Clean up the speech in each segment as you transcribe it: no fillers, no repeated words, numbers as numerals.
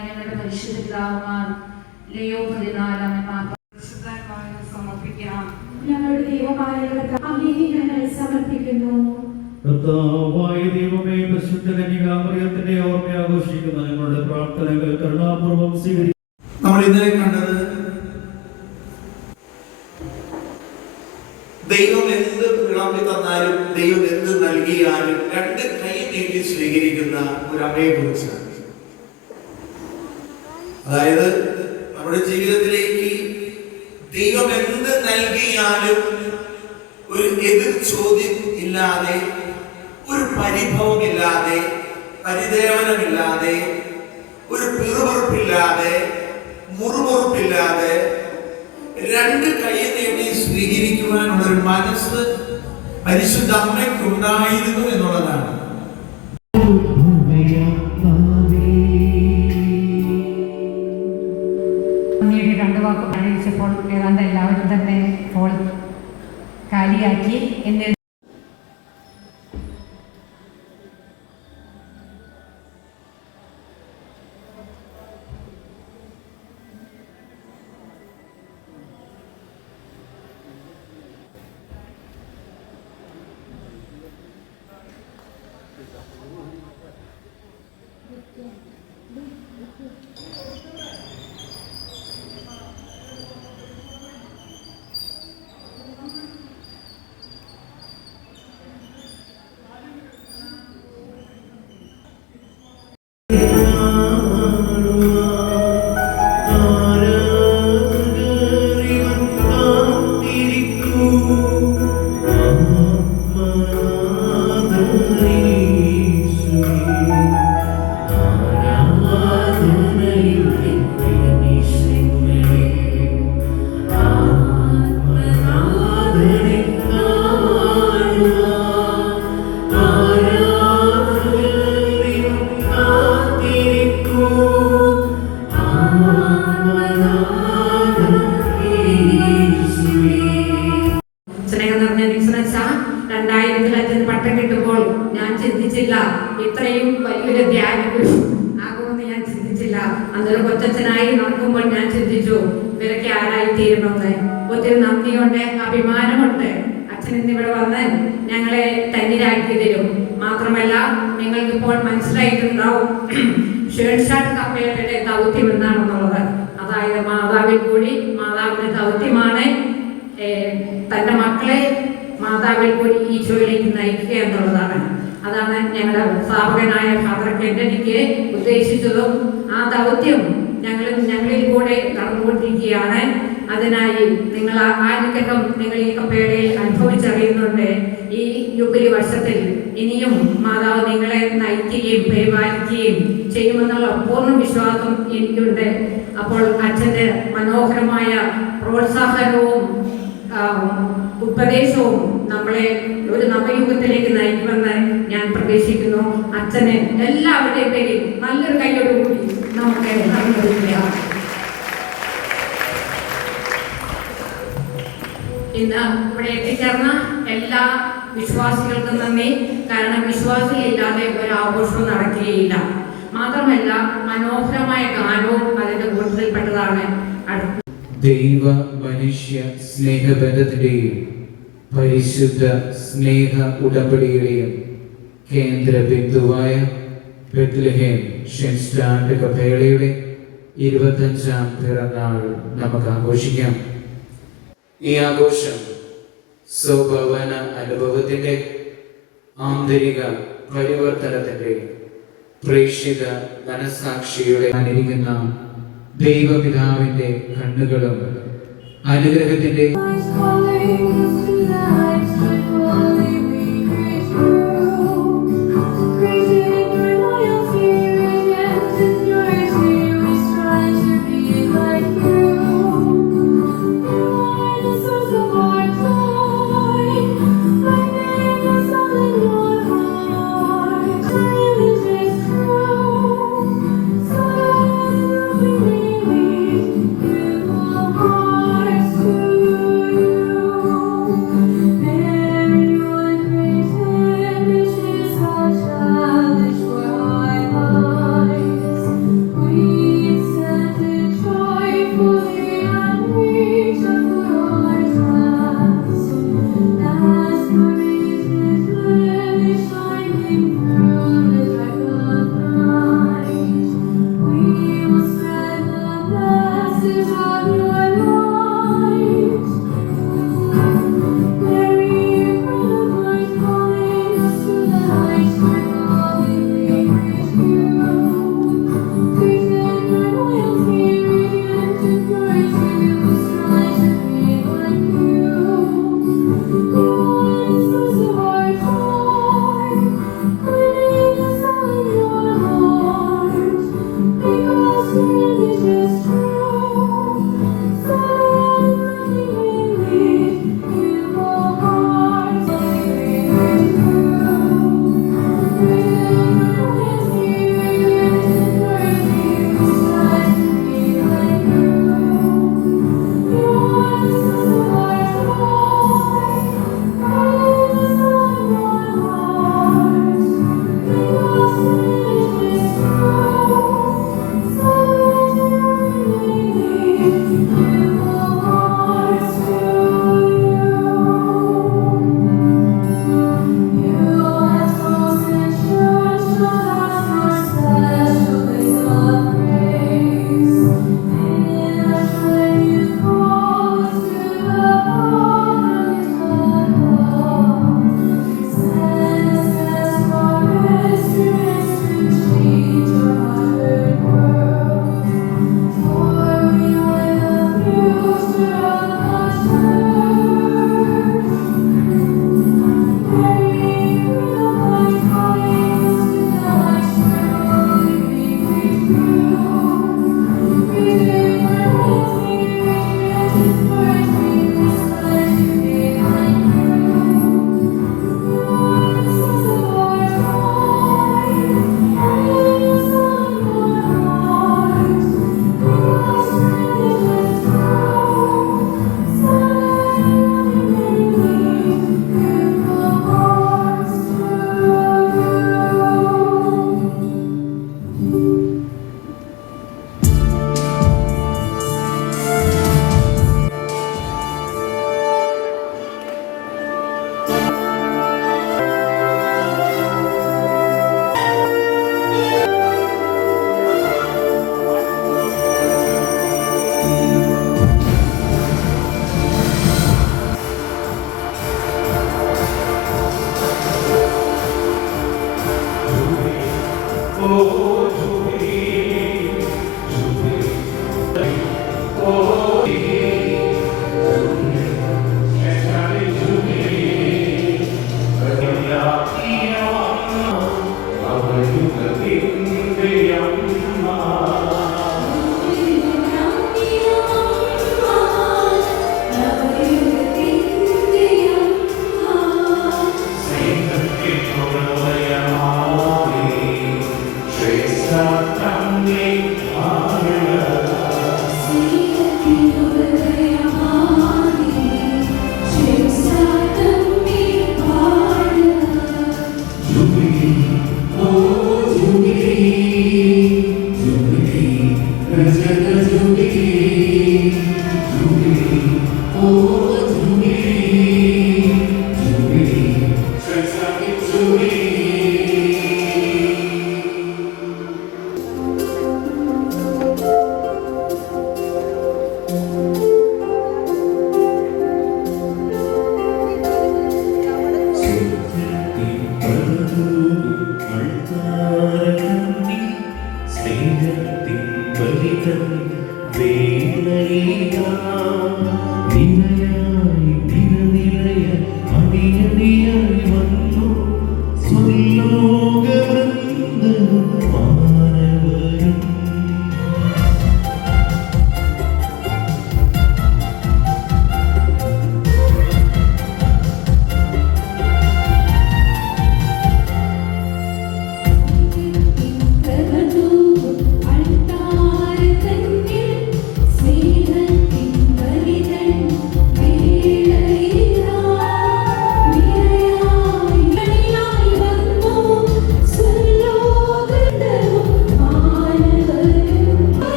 ഞങ്ങളുടെ പരിശുദ്ധ പിതാവുമാർ ലയോ 14 സമർപ്പിക്കാം. ഞങ്ങളുടെ ദൈവമായ ഞങ്ങൾ സമർപ്പിക്കുന്നു. കർത്താവായ ദൈവമേ, പരിശുദ്ധ കന്യകാമറിയത്തിന്റെ ഓർമ്മ ആഘോഷിക്കുന്ന ഞങ്ങളുടെ പ്രാർത്ഥനകൾ കരുണാപൂർവ്വം സ്വീകരിക്കും. നമ്മൾ ഇന്നലെ കണ്ടത് ദൈവം എന്ത് വിളമ്പി തന്നാലും ദൈവം എന്ത് നൽകിയാലും രണ്ട് കൈ നീട്ടി സ്വീകരിക്കുന്ന ഒരു അമ്മയെ കുറിച്ചാണ്. അതായത് നമ്മുടെ ജീവിതത്തിലേക്ക് ദൈവം എന്ത് നൽകിയാലും ഒരു എതിർ ചോദ്യം ഇല്ലാതെ, ഒരു പരിഭവമില്ലാതെ, പരിദേവനമില്ലാതെ, ഒരു പിറുപിറുപ്പില്ലാതെ, മുറുമുറുപ്പില്ലാതെ രണ്ട് കൈ നീട്ടി സ്വീകരിക്കുവാനുള്ള ഒരു മനസ്സ് പരിശുദ്ധ അമ്മയ്ക്കുണ്ടായിരുന്നു എന്നുള്ളതാണ്. രണ്ടു വാക്ക് അറിയിച്ചപ്പോൾ ഏതാണ്ട് എല്ലാവരും തന്നെ ഫോൺ കാലിയാക്കി. എന്നിൽ പട്ടം കിട്ടുമ്പോൾ ഞാൻ ചിന്തിച്ചില്ല ഇത്രയും വലിയൊരു ധ്യാനം ആകുമെന്ന് ഞാൻ ചിന്തിച്ചില്ല. അന്നൊരു കൊച്ചച്ഛനായി നടക്കുമ്പോൾ ഞാൻ ചിന്തിച്ചു ഇവരൊക്കെ ആരായി തീരണമെന്ന്. ഒത്തിരി നന്ദിയുണ്ട്, അഭിമാനമുണ്ട്. അച്ഛൻ ഇന്നിവിടെ വന്ന് ഞങ്ങളെ തന്നിരാക്കി തരും. മാത്രമല്ല, നിങ്ങൾക്കിപ്പോൾ മനസ്സിലായിട്ടുണ്ടാവും ഷേർഷാട്ട് കപ്പേലയുടെ ദൗത്യം എന്താണെന്നുള്ളത്. അതായത് മാതാവിൽ കൂടി മാതാവിന്റെ ദൗത്യമാണ് തന്റെ മക്കളെ മാതാവിൽ കൂടി ഈശോയിലേക്ക് നയിക്കുക എന്നുള്ളതാണ്. അതാണ് ഞങ്ങളുടെ സ്ഥാപകനായ ഫാദർ കെന്നഡിക്ക് ഉദ്ദേശിച്ചതും. ആ ദൗത്യം ഞങ്ങളിൽ കൂടെ നടന്നുകൊണ്ടിരിക്കുകയാണ്. അതിനായി നിങ്ങൾ അനുഗ്രഹം നിങ്ങൾ ഈ കപ്പേളയിൽ അനുഭവിച്ചറിയുന്നുണ്ട്. ഈ ജൂബിലി വർഷത്തിൽ ഇനിയും മാതാവ് നിങ്ങളെ നയിക്കുകയും പരിപാലിക്കുകയും ചെയ്യുമെന്നുള്ള പൂർണ്ണ വിശ്വാസം എനിക്കുണ്ട്. അപ്പോൾ അച്ഛൻ്റെ മനോഹരമായ പ്രോത്സാഹനവും ഉപദേശവും നമ്മളെ ഒരു നവയുഗത്തിലേക്ക് നയിക്കുമെന്ന് ഞാൻ പ്രതീക്ഷിക്കുന്നു. അച്ഛനെ എല്ലാവരുടെയും പേരിൽ നല്ലൊരു കൈയോടുകൂടി നമുക്ക് അഭിനന്ദിക്കാം. ഇന്ന് ഇവിടെ എത്തിച്ചേർന്ന എല്ലാ വിശ്വാസികൾക്കും നന്ദി. കാരണം വിശ്വാസികളില്ലാതെ ഒരു ആഘോഷവും നടക്കുകയില്ല. മാത്രമല്ല, മനോഹരമായ ഗാനവും അതിന്റെ കൂട്ടത്തിൽപ്പെട്ടതാണ്. ദൈവ മനുഷ്യ സ്നേഹബന്ധത്തിന്റെയും പരിശുദ്ധ സ്നേഹ ഉടമ്പടിയുടെയും കേന്ദ്ര ബിന്ദുവായ ബെത്ലഹേം ഷെൻസ്റ്റാൻഡ് കപ്പേളയുടെ 25ാം പിറന്നാൾ നമുക്ക് ആഘോഷിക്കാം. ഈ ആഘോഷം സ്വഭവന അനുഭവത്തിന്റെ ആന്തരിക പരിവർത്തനത്തിന്റെ പ്രേക്ഷിത മനസാക്ഷിയുടെ അനുകരിക്കുന്ന ദൈവപിതാവിന്റെ കണ്ണുകളും അനുഗ്രഹത്തിന്റെ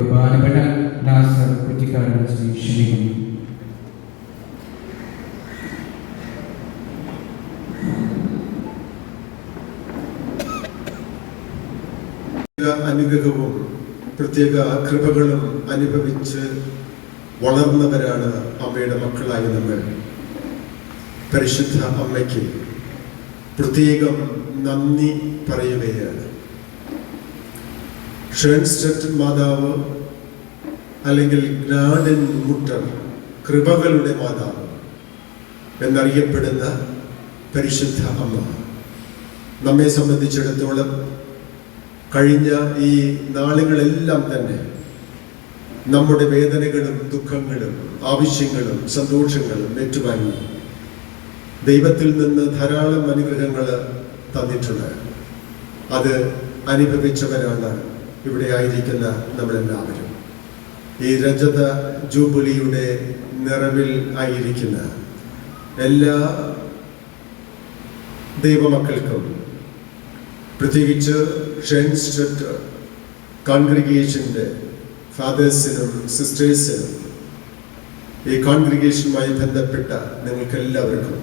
ബഹുമാനപ്പെട്ട നാസർ കുറ്റിക്കാട് ക്ഷണിക്കുന്നു. അനുഗ്രഹവും പ്രത്യേക കൃപകളും അനുഭവിച്ച് വളർന്നവരാണ് അമ്മയുടെ മക്കളായി നമ്മൾ. പരിശുദ്ധ അമ്മയ്ക്ക് പ്രത്യേകം നന്ദി പറയുകയാണ്. ഷേൺസ്റ്റഡ് മാതാവ് അല്ലെങ്കിൽ ഗ്നാഡൻ മുട്ടർ, കൃപകളുടെ മാതാവ് എന്നറിയപ്പെടുന്ന പരിശുദ്ധ അമ്മ നമ്മെ സംബന്ധിച്ചിടത്തോളം കഴിഞ്ഞ ഈ നാളുകളെല്ലാം തന്നെ നമ്മുടെ വേദനകളും ദുഃഖങ്ങളും ആവശ്യങ്ങളും സന്തോഷങ്ങളും ഏറ്റുവാങ്ങി ദൈവത്തിൽ നിന്ന് ധാരാളം അനുഗ്രഹങ്ങൾ തന്നിട്ടുണ്ട്. അത് അനുഭവിച്ചവരാണ് ഇവിടെ ആയിരിക്കുന്ന നമ്മളെല്ലാവരും. ഈ രജത ജൂബിലിയുടെ നിറവിൽ ആയിരിക്കുന്ന എല്ലാ ദൈവമക്കൾക്കും, പ്രത്യേകിച്ച് ഷേൺസ്റ്റഡ് കോൺഗ്രിഗേഷൻ്റെ ഫാദേഴ്സിനും സിസ്റ്റേഴ്സിനും ഈ കോൺഗ്രിഗേഷനുമായി ബന്ധപ്പെട്ട നിങ്ങൾക്കെല്ലാവർക്കും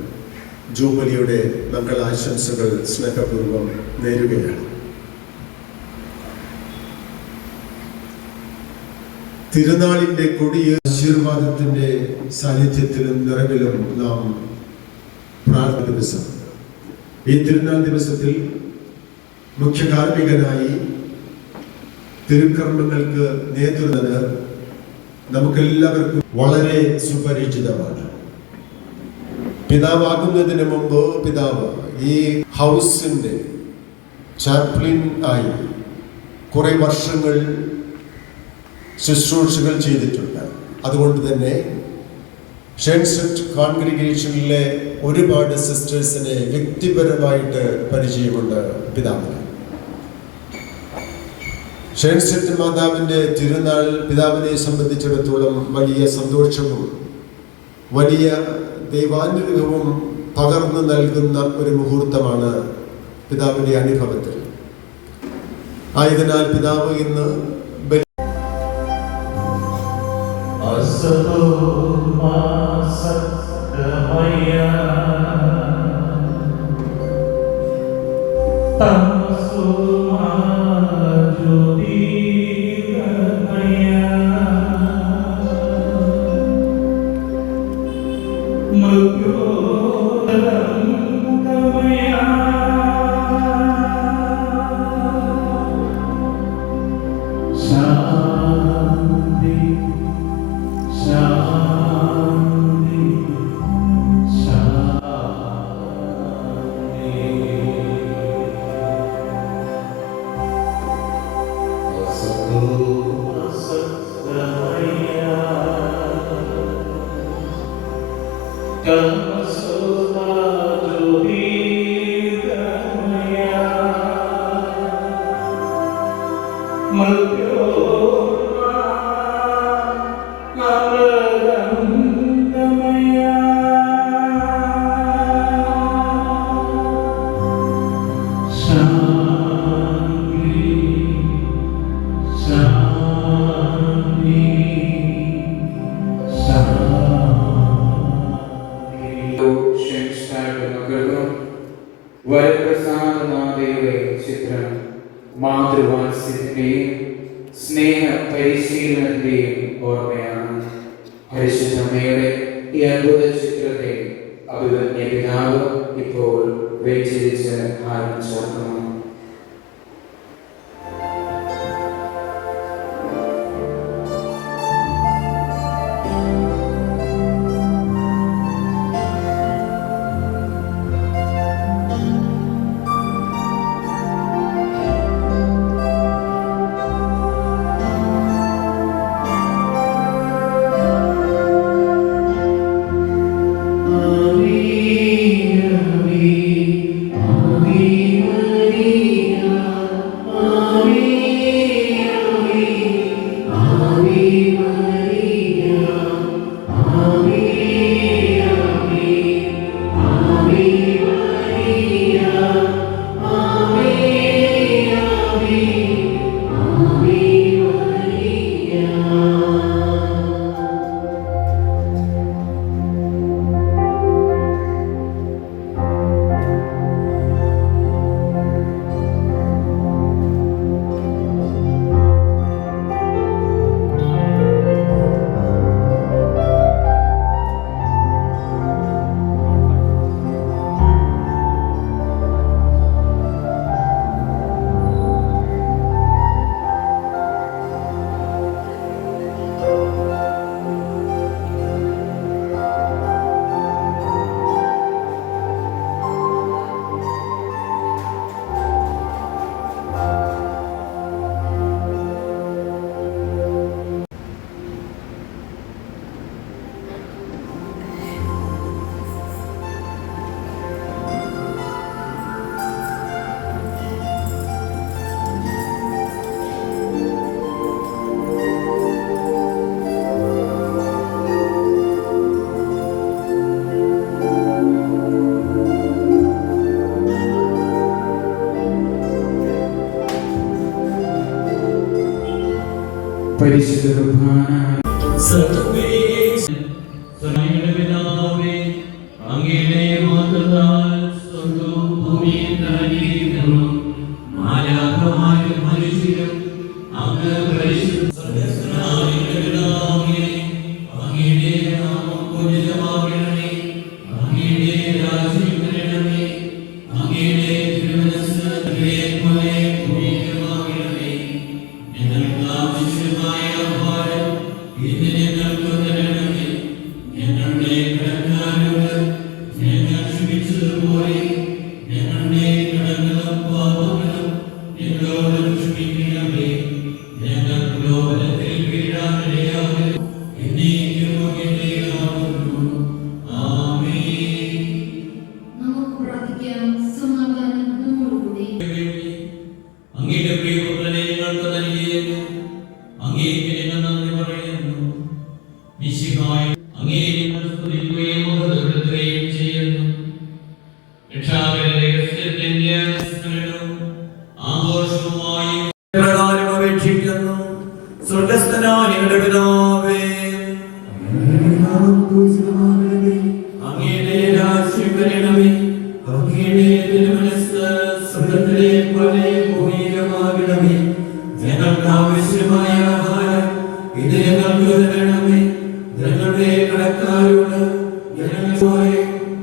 ജൂബിലിയുടെ മംഗളാശംസകൾ സ്നേഹപൂർവ്വം നേരുകയാണ്. തിരുനാളിൻ്റെ കൊടിയ ആശീർവാദത്തിൻ്റെ സാന്നിധ്യത്തിലും നിറവിലും നാം പ്രാർത്ഥന ദിവസം, ഈ തിരുനാൾ ദിവസത്തിൽ മുഖ്യ കാർമ്മികനായി തിരുക്കർമ്മങ്ങൾക്ക് നേതൃത്വം നമുക്കെല്ലാവർക്കും വളരെ സുപരിചിതമാണ്. പിതാവാകുന്നതിന് മുമ്പ് പിതാവ് ഈ ഹൗസിൻ്റെ ചാപ്ലിൻ ആയി കുറെ വർഷങ്ങൾ ശുശ്രൂഷകൾ ചെയ്തിട്ടുണ്ട്. അതുകൊണ്ട് തന്നെ ഷേൺസ്റ്റഡ് കോൺഗ്രിഗേഷനിലെ ഒരുപാട് സിസ്റ്റേഴ്സിനെ വ്യക്തിപരമായിട്ട് പരിചയമുണ്ട് പിതാവിന്. ഷേൺസ്റ്റഡ് മാതാവിൻ്റെ തിരുനാൾ പിതാവിനെ സംബന്ധിച്ചിടത്തോളം വലിയ സന്തോഷവും വലിയ ദൈവാനുഗ്രഹവും പകർന്നു നൽകുന്ന ഒരു മുഹൂർത്തമാണ് പിതാവിൻ്റെ അനുഭവത്തിൽ. ആയതിനാൽ പിതാവ് ഇന്ന് മാതൃവാത്സ്യത്തിന്റെയും സ്നേഹ പരിശീലനത്തിന്റെയും ഓർമ്മയാണ്. പരിശുദ്ധമ്മയുടെ ഈ അത്ഭുത ചിത്രത്തെ അഭിവന്യ പിതാവ് ഇപ്പോൾ വെച്ചിരിച്ച് ആരംഭിച്ചു. Ave, Ave, Ave Maria. പരിശുദ്ധ കുർബാന അങ്ങയുടെ മാത്രത്താൽ സ്വർഗ്ഗവും ഭൂമിയും നിറഞ്ഞിരിക്കുന്നു. മാലാഖമാരും മനുഷ്യരും അങ്ങ് പരിശുദ്ധ അങ്ങയുടെ നാമം പൂജിതമാകണമേ. അങ്ങയുടെ രാജ്യം വരണമേ. അങ്ങയുടെ തിരുമനസ്സ് പോലെ ഭൂമിയിലുമാകണമേ. ഞങ്ങൾക്ക് ആവശ്യമായ ആഹാരം ഇന്ന് ഞങ്ങൾക്ക് തരണമേ. ഞങ്ങളുടെ കടക്കാരോട് ഞങ്ങൾ ക്ഷമിച്ചതുപോലെ ഞങ്ങളുടെ കടങ്ങളും പാപങ്ങളും ഞങ്ങളോട് ക്ഷമിക്കണമേ. ഞങ്ങൾ പ്രലോഭനത്തിൽ വീഴാനിടയാകരുത്. എന്നേക്കും അങ്ങയുടേതാകുന്നു. ആമേൻ. നമുക്ക് പ്രാർത്ഥിക്കാം. സമാധാനം നമ്മോടുകൂടി. അങ്ങയുടെ പ്രിയപുത്രനെ ഞങ്ങൾക്ക് നൽകിയതിന് അങ്ങേക്ക് ഞങ്ങൾ നന്ദി പറയുന്നു. മിശിഹായ അങ്ങേ ഞങ്ങൾ സ്തുതിക്കുകയും മഹത്വപ്പെടുത്തുകയും ചെയ്യുന്നു. രക്ഷാകര രഹസ്യത്തിന്റെ അനുസ്മരണവും ആഘോഷവുമായി പ്രകാരം അപേക്ഷിക്കുന്നു. സ്വർഗ്ഗസ്ഥനായ ഞങ്ങളുടെ പിതാവേ, അങ്ങയുടെ രാജ്യം വരണമേ. അങ്ങയുടെ തിരുമനസ്സ് സ്വർഗ്ഗത്തിലെ പോലെ ഭൂമിയിലുമാകണമേ. ഞങ്ങൾക്ക് ആവശ്യമായ ആഹാരം ഇത് ഞങ്ങൾക്ക് തരണമേ. ഞങ്ങളുടെ കടക്കാരോട്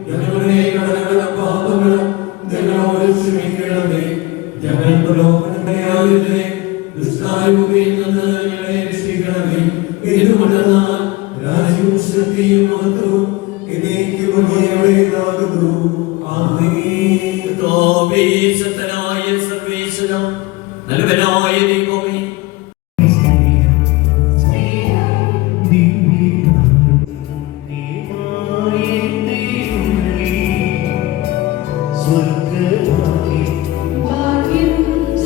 ഞങ്ങളുടെ കടകളും പാപങ്ങളും ഞങ്ങളോട് ക്ഷമിക്കണമേ. ഞങ്ങൾ പ്രലോഭനമേയാകരുതേ. ദുഷ്ടാരൂപിയിൽ നിന്ന് ഞങ്ങളെ രക്ഷിക്കണമേ. ഇതുകൊണ്ടെന്നാൽ രാജ്യവും ശക്തിയും മഹത്വവും എന്നേക്കും അങ്ങയുടേതാകുന്നു. ആമേൻ. ശക്തനായ സർവേശ്വരാ, നല്ലവനായ ദൈവമേ, ഭാഗ്യം, ഭാഗ്യം.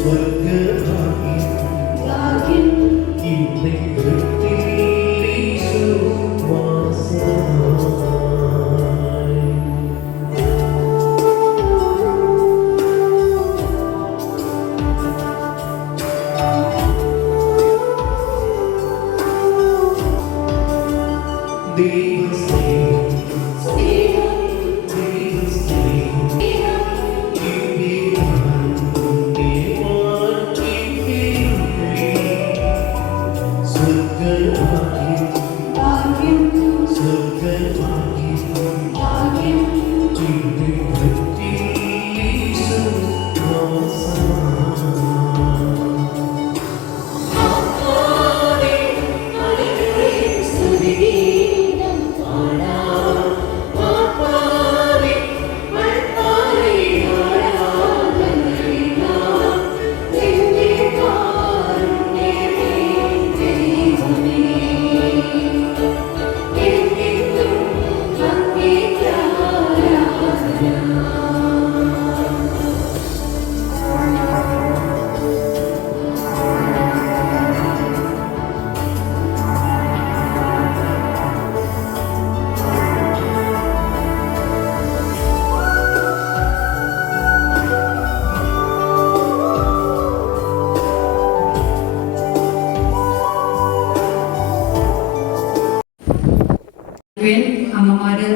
അമ്മമാര്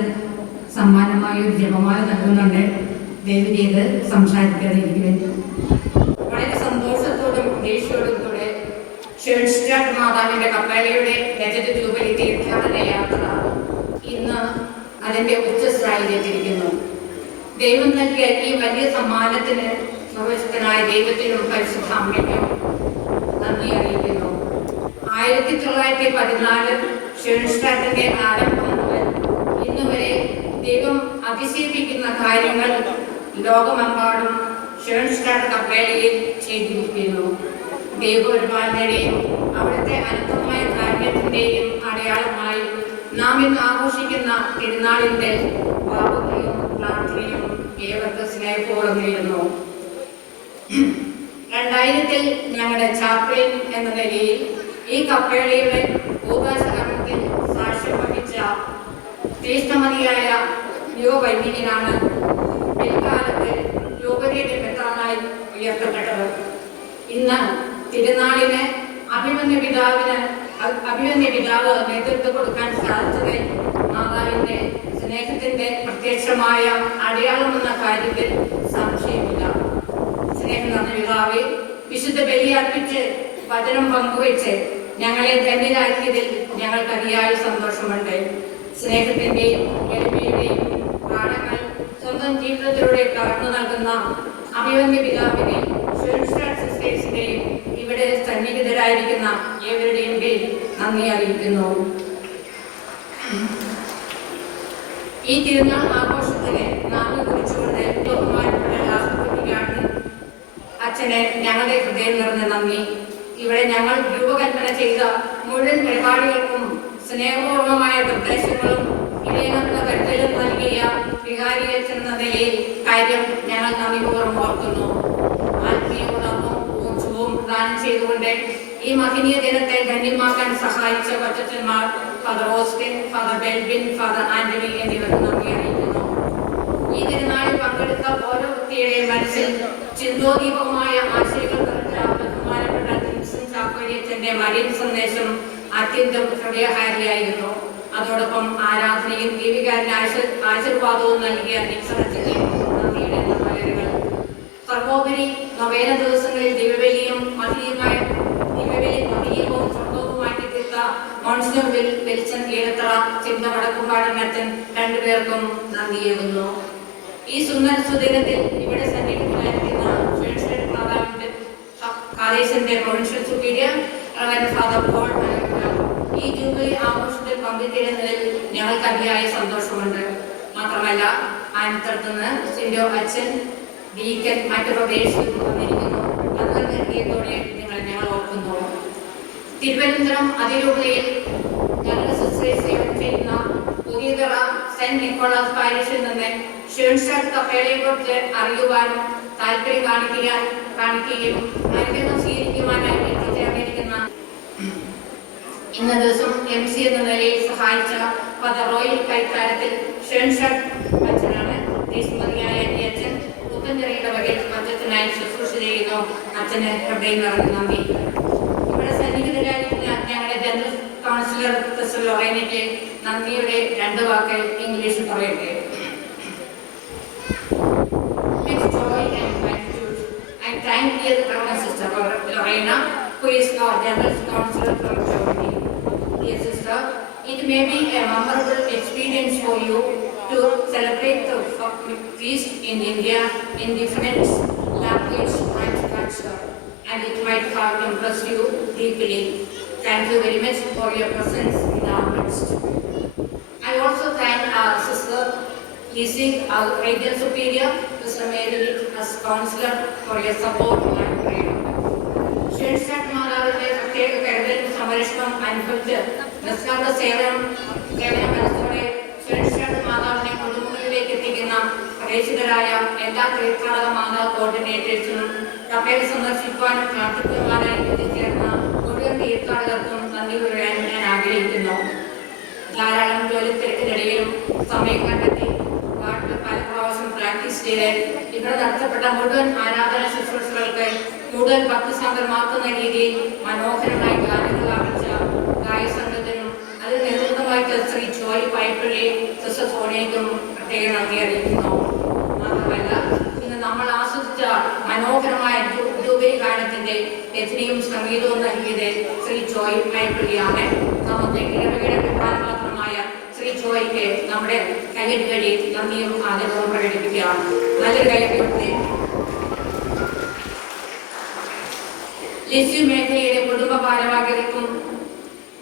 സമ്മാനമായ ഒരു ജപമാല നൽകുന്നുണ്ട്. ദയവ് ചെയ്ത് സംസാരിക്കാതിരിക്കുവാൻ. വളരെ സന്തോഷത്തോടും പ്രതീക്ഷയോടും കൂടെ ഷേൺസ്റ്റാഡ് മാതാവിന്റെ കപ്പേളയുടെ രജത ജൂബിലി തീർത്ഥാടന യാത്ര ഇന്ന് അതിന്റെ ഉച്ചസ്ഥായിലെത്തിയിരിക്കുന്നു. ദൈവം നൽകിയ ഈ വലിയ സമ്മാനത്തിന് സർവശക്തനായ ദൈവത്തിനും പരിശുദ്ധ അമ്മയ്ക്കും നന്ദി അറിയിക്കുന്നു. 1914 ഷേൺസ്റ്റാഡിന്റെ ആരംഭം മുതൽ ഇന്നുവരെ ദൈവം അതിശയിപ്പിക്കുന്ന കാര്യങ്ങൾ ലോകമെമ്പാടും ഷേൺസ്റ്റാഡ് കപ്പേളയിൽ ചെയ്തിരിക്കുന്നു. ദൈവപരിപാലനയുടെയും അവിടുത്തെ അനന്തമായ കാരുണ്യത്തിന്റെയും അടയാളമായി നാം ഇന്ന് ആഘോഷിക്കുന്ന തിരുനാളിന്റെ ഭാവുകയും പ്രാർത്ഥനയും ഏവർക്ക് സ്നേഹപൂർവ്വം നേരുന്നു. 2000 ഞങ്ങളുടെ ചാപ്ലിൻ എന്ന നിലയിൽ ഈ കപ്പേളയുടെ ഭൂതാശകരണത്തിൽ സാക്ഷ്യം വഹിച്ച തീഷ്ണമതിയായ യുവവൈദികനാണ് പിൽക്കാലത്ത് രൂപതയുടെ മെത്രാനായി ഉയർത്തപ്പെട്ടത്. ഇന്ന് തിരുനാളിന് അഭിമന്യ അഭിമന്യ പിതാവ് നേതൃത്വം കൊടുക്കാൻ സാധിച്ചത് മാതാവിന്റെ സ്നേഹത്തിന്റെ പ്രത്യക്ഷമായ അടയാളമെന്ന കാര്യത്തിൽ സംശയമില്ല. സ്നേഹം നിറഞ്ഞ പിതാവെ, വിശുദ്ധ ബലിയർപ്പിച്ച് വചനം പങ്കുവെച്ച് ഞങ്ങളെ ധന്യരാക്കിയതിൽ ഞങ്ങൾക്ക് അതിയായ സന്തോഷമുണ്ട്. സ്നേഹത്തിന്റെയും എളിമയുടെയും പാഠങ്ങൾ സ്വന്തം ജീവിതത്തിലൂടെ പകർന്നു നൽകുന്ന അഭിമന്യ പിതാവിനെയും സിസ്റ്റേഴ്സിന്റെയും ഇവിടെ സന്നിഹിതരായിരിക്കുന്ന ഏവരുടെയും പേരിൽ നന്ദി അറിയിക്കുന്നു. ഈ തിരുനാൾ ആഘോഷത്തിന് നാമം കുറിച്ചുകൊണ്ട് ബഹുമാനപ്പെട്ട രാഷ്ട്രപതിയാണ് അച്ഛനെ ഞങ്ങളുടെ ഹൃദയം നിറഞ്ഞ നന്ദി. ഇവിടെ ഞങ്ങൾ രൂപകൽപ്പന ചെയ്ത മുഴുവൻ പരിപാടികൾക്കും സ്നേഹപൂർവമായ നിർദ്ദേശങ്ങളും ഇടയങ്ങളുടെ കരുതലും നൽകിയ വികാരിയച്ഛൻ എന്ന നിലയിൽ കാര്യം ഞങ്ങൾ നന്ദിപൂർവ്വം ഓർക്കുന്നു. ആത്മീയതോടൊപ്പം ഊർജ്ജവും പ്രദാനം ചെയ്തുകൊണ്ട് ഈ മഹനീയ ദിനത്തെ ധന്യമാക്കാൻ സഹായിച്ച കൊച്ചന്മാർ father Austin, father Belbin, father Antony എന്നിവർക്ക് നന്ദി അറിയിക്കുന്നു. ഈ തിരുനാളിൽ പങ്കെടുത്ത ഓരോ വ്യക്തിയുടെയും മനസ്സിൽ ചിന്തോദീപമായ ആശയങ്ങൾ ബഹുമാനപ്പെട്ട ചാക്കോലിയച്ഛന്റെ മരിയൻ സന്ദേശം അത്യന്തം ഹൃദയഹാരിയായിരുന്നു. അതോടൊപ്പം ആരാധനയും ദീപികാരന് ആശീർവാദവും നൽകിയ നിക്ഷണത്തിന് നന്ദിയുടെ നിർമ്മലകൾ. സർവോപരി നൊവേന ദിവസങ്ങളിൽ ദിവ്യബലിയും മഹനീയവും സ്വർഗവുമാക്കി തീർത്ത മോൺസിനർ വെളിച്ചൻ കീഴത്ര ചിന്ത വടക്കുംപാടനച്ഛൻ രണ്ടുപേർക്കും നന്ദിയേകുന്നു. ഈ സുദിനത്തിൽ ഇവിടെ സന്നിഹിതരായിരിക്കുന്ന മാതാവിന്റെ കാലേശന്റെ പ്രൊവിൻഷ്യൽ സുപ്പീരിയർ ഫാദർ പോൾ ഈ ജൂബിലി ആഘോഷത്തിൽ പങ്കുചേരുന്നതിൽ ഞങ്ങൾക്ക് അതിയായ സന്തോഷമുണ്ട്. മാത്രമല്ല ആനത്തടത്തുനിന്ന് സിൻഡോ അച്ഛൻ, ഡീക്കൻ, മറ്റു പ്രദേശത്തും വന്നിരിക്കുന്നു. നല്ല ഹൃദയത്തോടെ ഞങ്ങൾ ഓർക്കുന്നു. തിരുവനന്തപുരം അതിരൂപതയിൽ ഞങ്ങളുടെ സിസ്റ്റേഴ്സ് സേവനം ചെയ്യുന്ന പുതിയതറ സെന്റ് നിക്കോളാസ് പാരിഷിൽ നിന്ന് ഷേൺസ്റ്റാഡ് കപ്പേളയെക്കുറിച്ച് അറിയുവാനും താല്പര്യം കാണിക്കുകയും അനുഗ്രഹം സ്വീകരിക്കുവാനായി എത്തിച്ചേർന്നിരിക്കുന്ന ഇന്ന ദിവസം MC എന്ന നിലയിൽ സഹായിച്ച ഫാദർ റോയൽ കൈത്താരത്തിൽ ഷേൺസ്റ്റാഡ് അച്ഛനാണ്. ദേശീയമതിയായ അച്ഛൻ പുത്തൻചെറിയുടെ വകയിൽ അച്ഛനായി ശുശ്രൂഷ ചെയ്യുന്നു. അച്ഛന് ഹൃദയം നിറഞ്ഞ നന്ദി. ഇവിടെ സന്നിഹിതരായിരിക്കുന്ന ഞങ്ങളുടെ ജനറൽ കൗൺസിലർ സിസ്റ്റർ ലൊറേനയ്ക്ക് നന്ദിയുടെ 2 വാക്ക് ഇംഗ്ലീഷിൽ പറയട്ടെ. I thank dear Reverend Sister Lorena, who is our General Counsellor from Germany. Dear sister, it may be a memorable experience for you to celebrate the feast in India in different language and culture, and it might have impressed you deeply. Thank you very much for your presence in our midst. I also thank our sister Lizzie, our Radiant Superior, Mr. Mary, as counselor, for your support and prayer. ഷേൺസ്റ്റാഡ് മാതാവിന്റെ പ്രത്യേക കരുതലും സംരക്ഷണം അനുഭവിച്ച് നിസ്വാർത്ഥ സേവന മനസ്സോടെ ഷേൺസ്റ്റാഡ് മാതാവിനെ പൊതുമുഖങ്ങളിലേക്ക് എത്തിക്കുന്ന പ്രദേശിതരായ എല്ലാ തീർത്ഥാടക മാതാ കോർഡിനേറ്റേഴ്സിനും കപ്പേൽ സന്ദർശിക്കുവാനും പ്രാർത്ഥിക്കുവാനായി എത്തിച്ചേർന്ന മുഴുവൻ തീർത്ഥാടകർക്കും നന്ദി പറയാൻ ഞാൻ ആഗ്രഹിക്കുന്നു. ധാരാളം ജോലിത്തിരക്കിനിടയിലും സമയം കണ്ടെത്തി പല പ്രാവശ്യം പ്രാക്ടീസ് ചെയ്ത് ഇവിടെ നടത്തപ്പെട്ട മുഴുവൻ ആരാധന ശുശ്രൂഷകൾക്ക് കൂടുതൽ ഭക്തിസാന്ദ്രമാക്കുന്ന രീതിയിൽ മനോഹരമായി ഗാനങ്ങൾ ആരംഭിച്ച ഗായസംഘത്തിനും അതിൽ നേതൃത്വമായി ശ്രീ ജോയ് പൈപ്പള്ളി, സിസ്റ്റർ സോണിയയ്ക്കും പ്രത്യേക നന്ദി അറിയിക്കുന്നു. മാത്രമല്ല ഇന്ന് നമ്മൾ ആസ്വദിച്ച മനോഹരമായ ജൂബിലി ഗാനത്തിന്റെ രചനയും സംഗീതവും നൽകിയത് ശ്രീ ജോയ് പൈപ്പള്ളിയാണ്. നമുക്ക് ഇടവകയുടെ വിഭാഗമായ ശ്രീ ജോയ്ക്ക് നമ്മുടെ കൈയടികളിൽ നന്ദിയും ആദരവും പ്രകടിപ്പിക്കുകയാണ്. നല്ലൊരു കൈയടി. ലിസ്യു മേഖലയുടെ കുടുംബ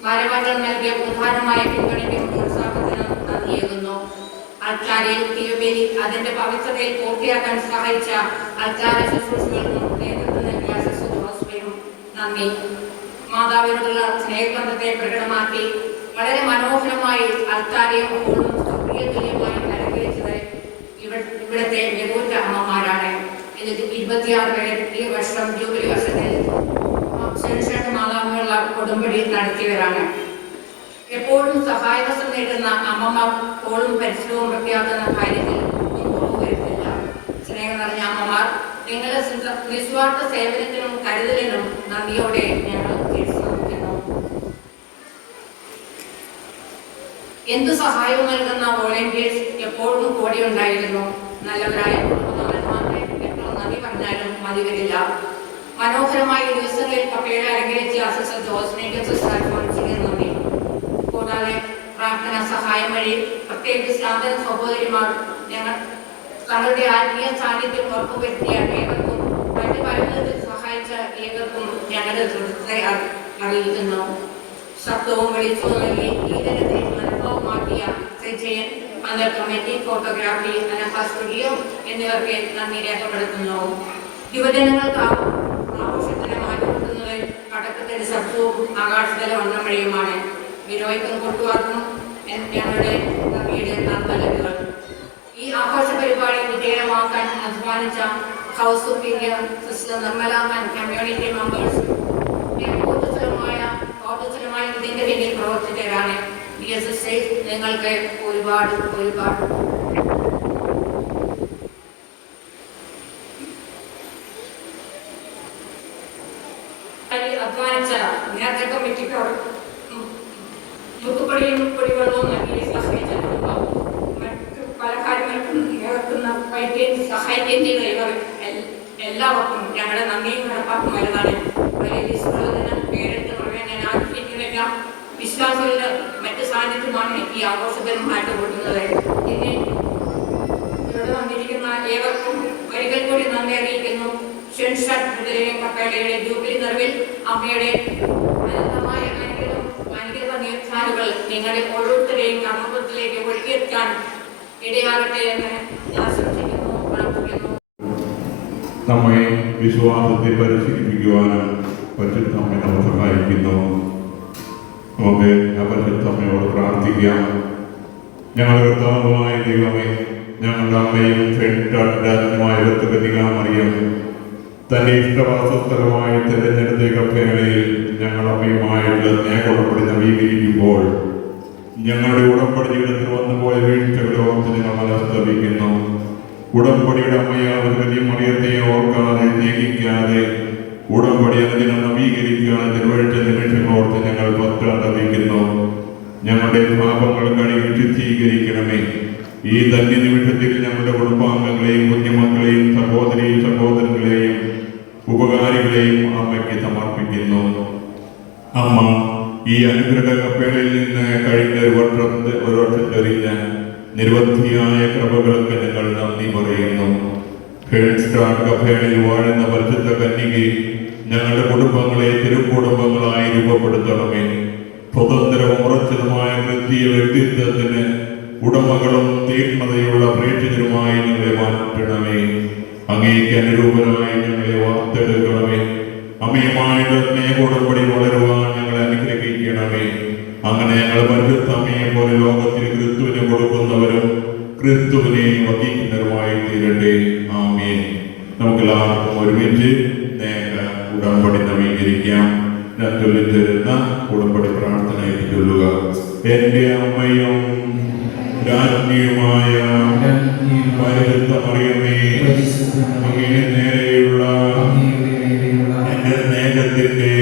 ഭാരവാഹികൾ നൽകിയ പ്രധാനമായ പിന്തുണയ്ക്കും പ്രോത്സാഹനത്തിനും നന്ദിയേകുന്നു. അൾത്താരയിൽ തിരുബലി അതിന്റെ പവിത്രതയിൽ പൂർത്തിയാക്കാൻ സഹായിച്ച അൾത്താര ശുശ്രൂഷകൾക്കും നേതൃത്വം നൽകിയ സിസ്റ്റർ ജോസഫിനും നന്ദി. മാതാവിനോടുള്ള സ്നേഹബന്ധത്തെ പ്രകടമാക്കി വളരെ മനോഹരമായി അൾത്താരയും ഹോളും തുല്യമായി അലങ്കരിച്ചത് ഇവിടുത്തെ മികവുറ്റ അമ്മമാരാണ്. ഇതിൽ 26 പേർ ഈ വർഷം ജൂബിലി വർഷത്തിൽ ഷേൺസ്റ്റാഡ് മാതാവിനുള്ള കൊടുമ്പടി നടത്തിയവരാണ്. എപ്പോഴും സഹായഹസ്തം നേടുന്ന അമ്മമാർ ഹോളും പരിസരവും വൃത്തിയാക്കുന്ന കാര്യത്തിൽ ഒന്നും കുറവ് വരുത്തില്ല. സ്നേഹം നിറഞ്ഞ അമ്മമാർ, നിങ്ങളുടെ നിസ്വാർത്ഥ സേവനത്തിനും കരുതലിനും നന്ദിയോടെ ഞങ്ങൾ തീർച്ചയാക്കുന്നു. എന്തു സഹായവും നൽകുന്ന വോളണ്ടിയേഴ്സ് എപ്പോഴും കൂടെ ഉണ്ടായിരുന്നു. നല്ലവരായ കുടുംബനാഥന്മാരെ എത്ര നന്ദി പറഞ്ഞാലും മതി വരില്ല. മനോഹരമായ ദിവസങ്ങളിൽ കപ്പയുടെ അലങ്കരിച്ച അസിസ്റ്റന്റ് ജോസിനേക്കും സിസ്റ്റർ അൽഫോൺസിനെ നന്ദി. കൂടാതെ പ്രാർത്ഥന സഹായം വഴി പ്രത്യേകിച്ച് സാധന സഹോദരിമാർ ഞങ്ങൾ തങ്ങളുടെ ആത്മീയ സാന്നിധ്യം ഉറപ്പുവരുത്തിയ ഏവർക്കും മറ്റു പലവിധത്തിൽ സഹായിച്ച ഏവർക്കും ഞങ്ങളുടെ സുഹൃത്തെ അറിയിക്കുന്നു. ശബ്ദവും വെളിച്ചവും നൽകി ഈ ദിനത്തെ അനുഭവമാക്കിയ ജയൻ, പന്തൽ കമ്മിറ്റി, ഫോട്ടോഗ്രാഫി, അനഹ സ്റ്റുഡിയോ എന്നിവർക്ക് നന്ദി രേഖപ്പെടുത്തുന്നു. യുവജനങ്ങൾക്ക് ആഘോഷത്തിന് മാറ്റിക്കൊടുക്കുന്നത് അടക്കത്തിന്റെ ശബ്ദവും ആകാശത്തിലെ വണ്ണമഴയുമാണ്. വിനോയ്ക്കും കൂട്ടുകാർക്കും ഞങ്ങളുടെ നന്ദിയുടെ നന്മലകൾ. ഈ ആഘോഷ പരിപാടി വിജയമാക്കാൻ അധ്വാനിച്ച house superior sister Nirmala and community members ഊർജ്ജസ്വലമായ ഇതിന്റെ പിന്നിൽ പ്രവർത്തിച്ചവരാണ്. നിങ്ങൾക്ക് ഒരുപാട് അധ്വാനിച്ച നേരത്തെ കമ്മിറ്റിക്കോട് മുത്തുപ്പടിയും പൊടിവെള്ളവും നൽകി സഹായിച്ച മറ്റു പല കാര്യങ്ങൾക്കും നേർക്കുന്ന വൈദ്യം സഹായിക്കുകയും ചെയ്ത എല്ലാവർക്കും ഞങ്ങളുടെ നന്ദിയും കടപ്പാക്കും വലുതാണ്. പേരെടുത്ത് പറയാൻ ഞാൻ ആഗ്രഹിക്കുന്നില്ല. വിശ്വാസികളുടെ മറ്റ് സാന്നിധ്യമാണ് ഈ ആഘോഷത്തിന് മാറ്റം കൂട്ടുന്നത്. ഇനി ഇവിടെ വന്നിരിക്കുന്ന ഏവർക്കും ഒരിക്കൽ കൂടി നന്ദി അറിയിക്കുന്നു. ഷെൻഷാട്ടിലെയും കപ്പേളയുടെ ജൂബിലി നിറവിൽ അമ്മയുടെ അനന്തമായ അനുഗ്രഹ നീർച്ചാലുകൾ നിങ്ങളുടെ ഓരോരുത്തരെയും കർമ്മത്തിലേക്ക് ഒഴുകിയെത്താൻ ഇടയാകട്ടെ എന്ന് ആശംസിക്കുന്നു, പ്രാർത്ഥിക്കുന്നു. നമ്മെ വിശ്വാസത്തെ പരിശീലിപ്പിക്കുവാനും പരിശുദ്ധമ്മ നമ്മെ സഹായിക്കുന്നു. നമുക്ക് ആ പരിശുദ്ധമ്മയോട് പ്രാർത്ഥിക്കാം. ഞങ്ങളുടെ കർത്താവായ ദൈവമേ, ഞങ്ങളുടെ അമ്മയും ഷെൻഷാട്ടിനുമായ കന്യകാമറിയം തന്റെ ഇഷ്ടവാസസ്ഥലമായി തിരഞ്ഞെടുത്ത കപ്പേളയിൽ ഞങ്ങൾ അമ്മയുമായിട്ടുള്ള സ്നേഹോടമ്പടി നവീകരിക്കുമ്പോൾ ഞങ്ങളുടെ ഉടമ്പടി ജീവിതത്തിൽ വന്നുപോയ വീഴ്ചകളെ ഓർത്ത് ഞങ്ങൾ മനസ്തപിക്കുന്നു. ഉടമ്പടിയുടെ അമ്മയായ വലിയ മറിയത്തെ ഓർക്കാതെ സ്നേഹിക്കാതെ ഉടമ്പടി അതിനെ നവീകരിക്കാതെ നിർവഹിച്ച നിമിഷങ്ങളോർത്ത് ഞങ്ങൾ പശ്ചാത്തപിക്കുന്നു. ഞങ്ങളുടെ പാപങ്ങൾ കഴുകി ശുദ്ധീകരിക്കണമേ. ഈ ധന്യ നിമിഷത്തിൽ ഞങ്ങളുടെ കുടുംബാംഗങ്ങളെയും കുഞ്ഞുമക്കളെയും സഹോദരങ്ങളെയും ഉപകാരികളെയും അമ്മയ്ക്ക് സമർപ്പിക്കുന്നു. അമ്മ ഈ അനുഗ്രഹ കപ്പേളയിൽ നിന്ന് കഴിഞ്ഞ ഒരു വർഷത്തെറിഞ്ഞ നിരവധിയായ കൃപകൾക്ക് ഞങ്ങൾ നന്ദി പറയുന്നു. ഹെഡ്സ്റ്റാർട്ട് കപ്പേളയിൽ വാഴുന്ന പരിശുദ്ധ കന്യകെ ഞങ്ങളുടെ കുടുംബങ്ങളെ തിരുക്കുടുംബങ്ങളായി രൂപപ്പെടുത്തണമേ. സ്വതന്ത്രവും ഉറച്ചതുമായ ക്രിസ്തീയ വ്യക്തിത്വത്തിന് ഉടമകളും തീക്ഷ്ണതയുള്ള പ്രേക്ഷിതരുമായി ഞങ്ങളെ മാറ്റണമേ. അങ്ങേക്ക് അനുരൂപരായി ഞങ്ങളെ വാർത്തെടുക്കണമേ. അമ്മയുമായിട്ട് സ്നേഹോടമ്പടി വളരുവാൻ ഞങ്ങളെ അനുഗ്രഹിക്കണമേ. അങ്ങനെ ഞങ്ങൾ പരിശുദ്ധ അമ്മയെ പോലെ ലോകത്തിൽ ക്രിസ്തുവിനെ കൊടുക്കുന്നവരും ക്രിസ്തുവിനെ വഹിക്കുന്നവരുമായി തീരട്ടെ. ആമേൻ. നമുക്കെല്ലാവർക്കും ഒരുമിച്ച് ഉടമ്പടി നവീകരിക്കാം. ഞാൻ ചൊല്ലിത്തരുന്ന ഉടമ്പടി പ്രാർത്ഥനയിൽ ചൊല്ലുക. എന്റെ അമ്മയും രാജ്ഞിയുമായ പരിശുദ്ധ മറിയമേ, അങ്ങേ നേരെയുള്ള എന്റെ സ്നേഹത്തിന്റെ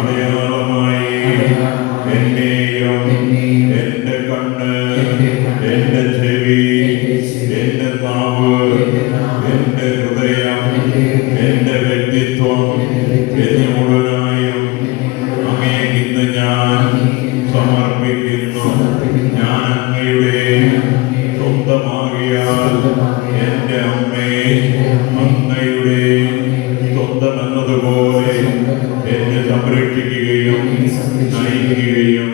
അടയാളമായി എന്നെയും എന്റെ കണ്ണ്, എന്റെ ചെവി, എന്റെ നാവ്, എന്റെ ഹൃദയം, എന്റെ വ്യക്തിത്വം എന്നിവയായും അങ്ങേ ഇന്ന് ഞാൻ സമർപ്പിക്കുന്നു. ഞാൻ അങ്ങയുടെ സ്വന്തമാകിയാൽ എന്റെ അമ്മേ, അങ്ങയുടെ സ്വന്തം എന്നതുപോലെ എന്നെ സംരക്ഷിക്കുകയും നയിക്കുകയും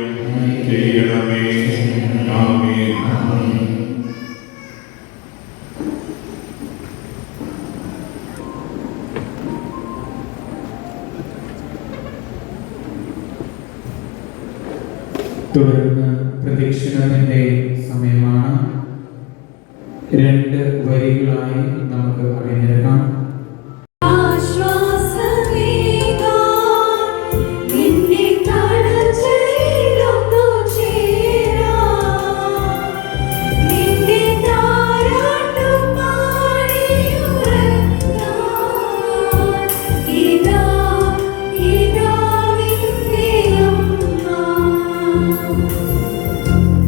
ചെയ്യണമേ. ആമേൻ. തുടർന്ന് പ്രദക്ഷിണത്തിന്റെ സമയമാണ്. 2 വരികളായി നമുക്ക് അണിനിരക്കാം. Thank you.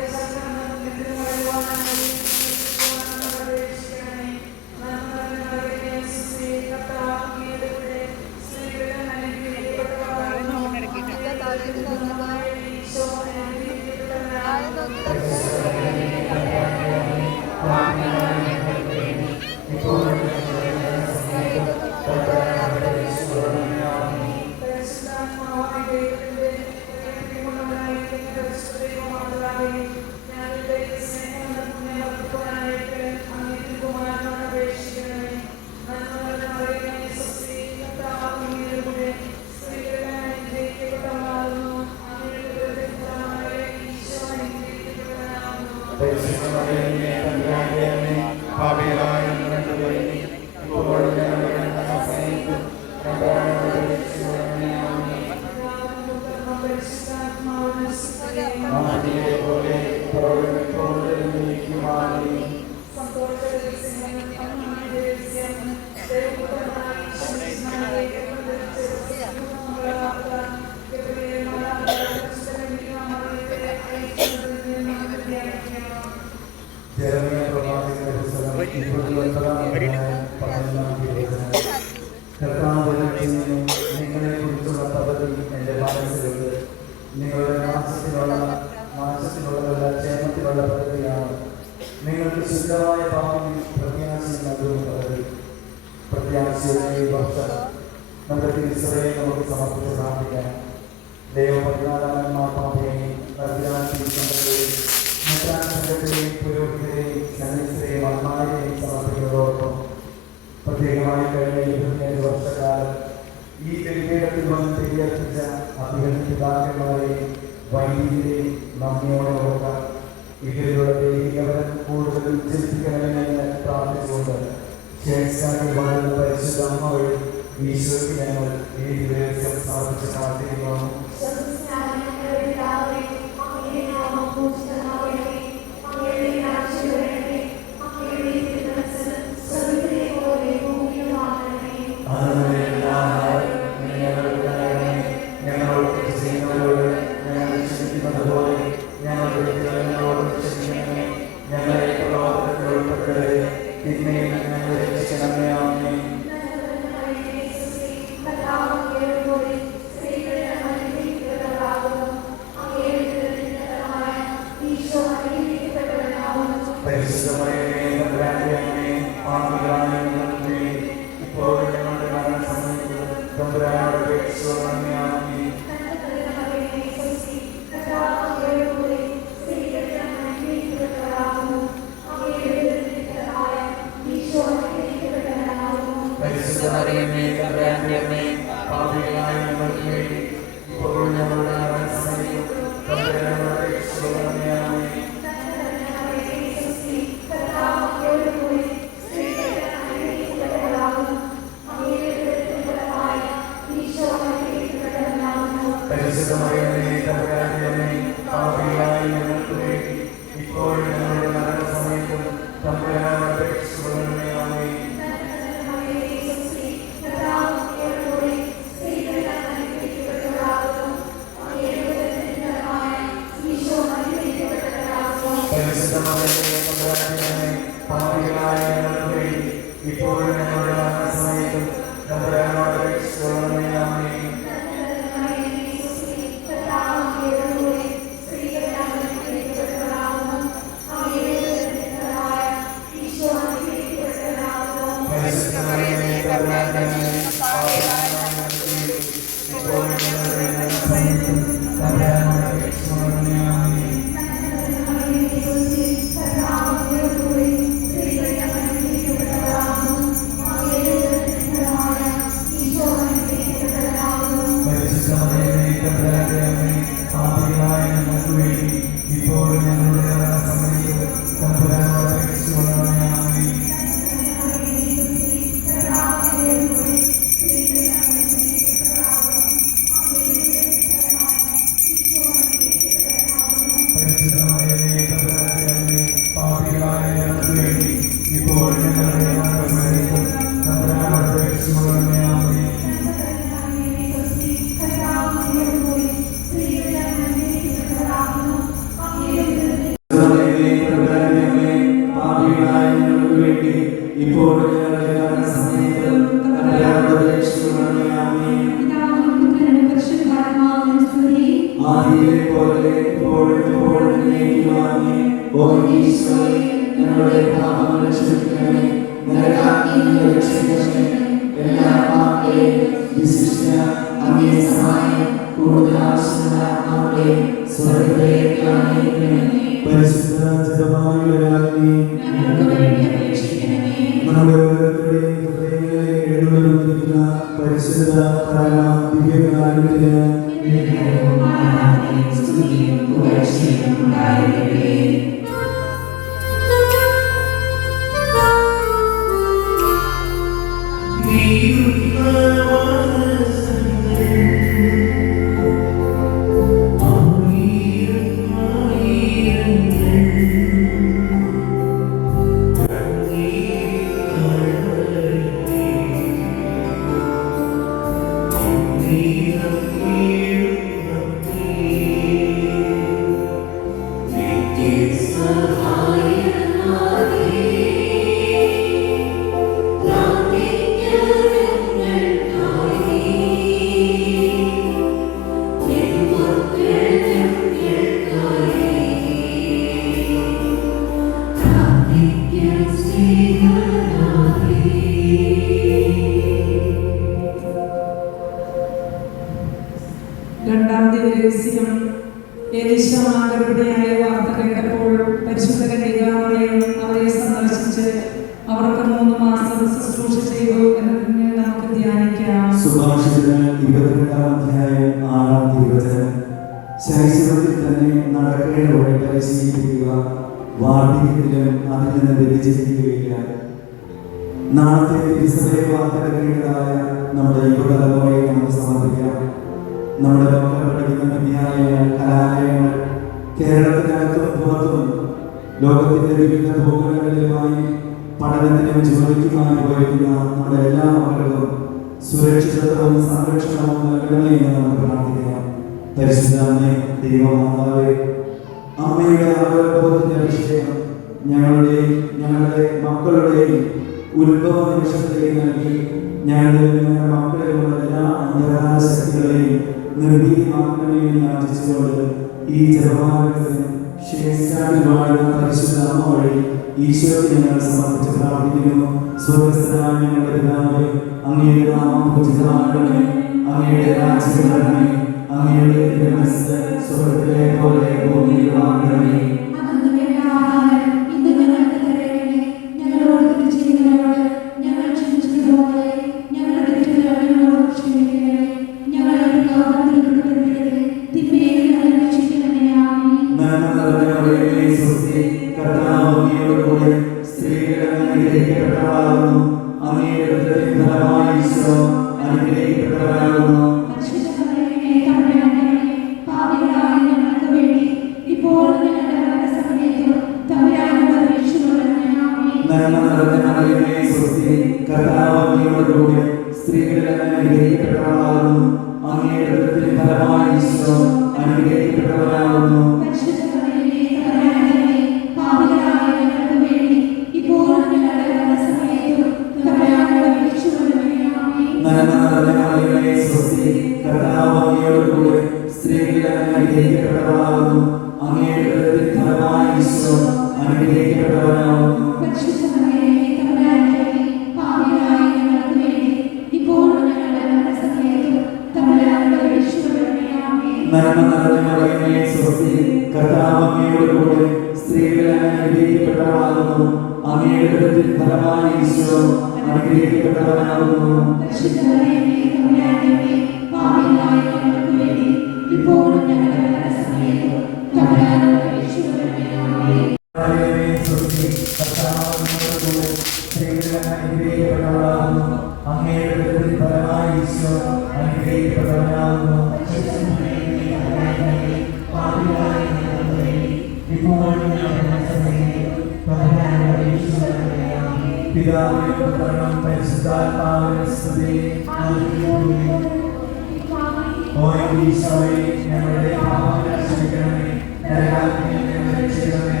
ഞങ്ങളുടെ പാപങ്ങൾ ക്ഷമിക്കണമേ, നരകാഗ്നിയിൽ നിന്ന് രക്ഷിക്കണമേ,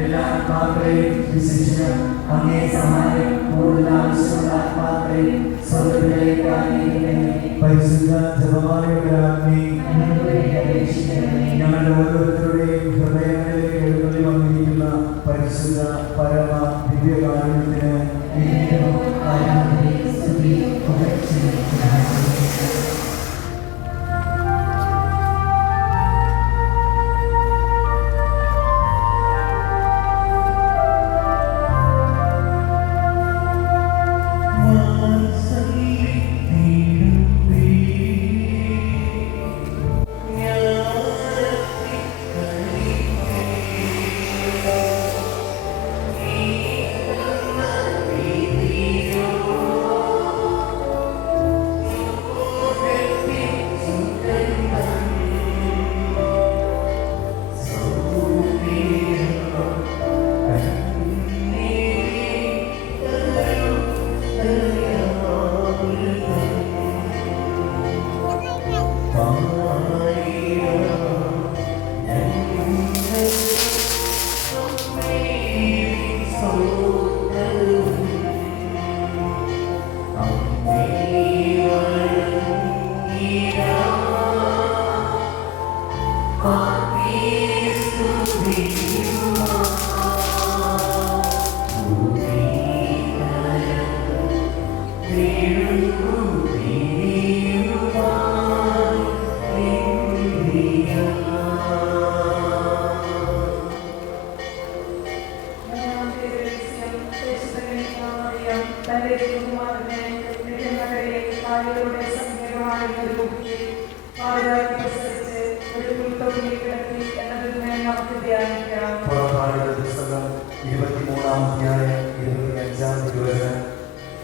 എല്ലാ ആത്മാക്കളെ വിശിഷ്യ അങ്ങേ സഹായം കൂടുതൽ ആവശ്യമുള്ള ആത്മാക്കളെ സ്വർഗ്ഗത്തിലേക്ക് ആനയിക്കണമേ. പരിശുദ്ധ ജപമാലയുടെയാത്മേ ഞങ്ങളുടെ ഓരോരുത്തരുടെയും ഹൃദയങ്ങളിലേക്ക് എഴുന്നള്ളി വന്നിരിക്കുന്ന പരിശുദ്ധ പരമ ദിവ്യകാരുണ്യത്തിന്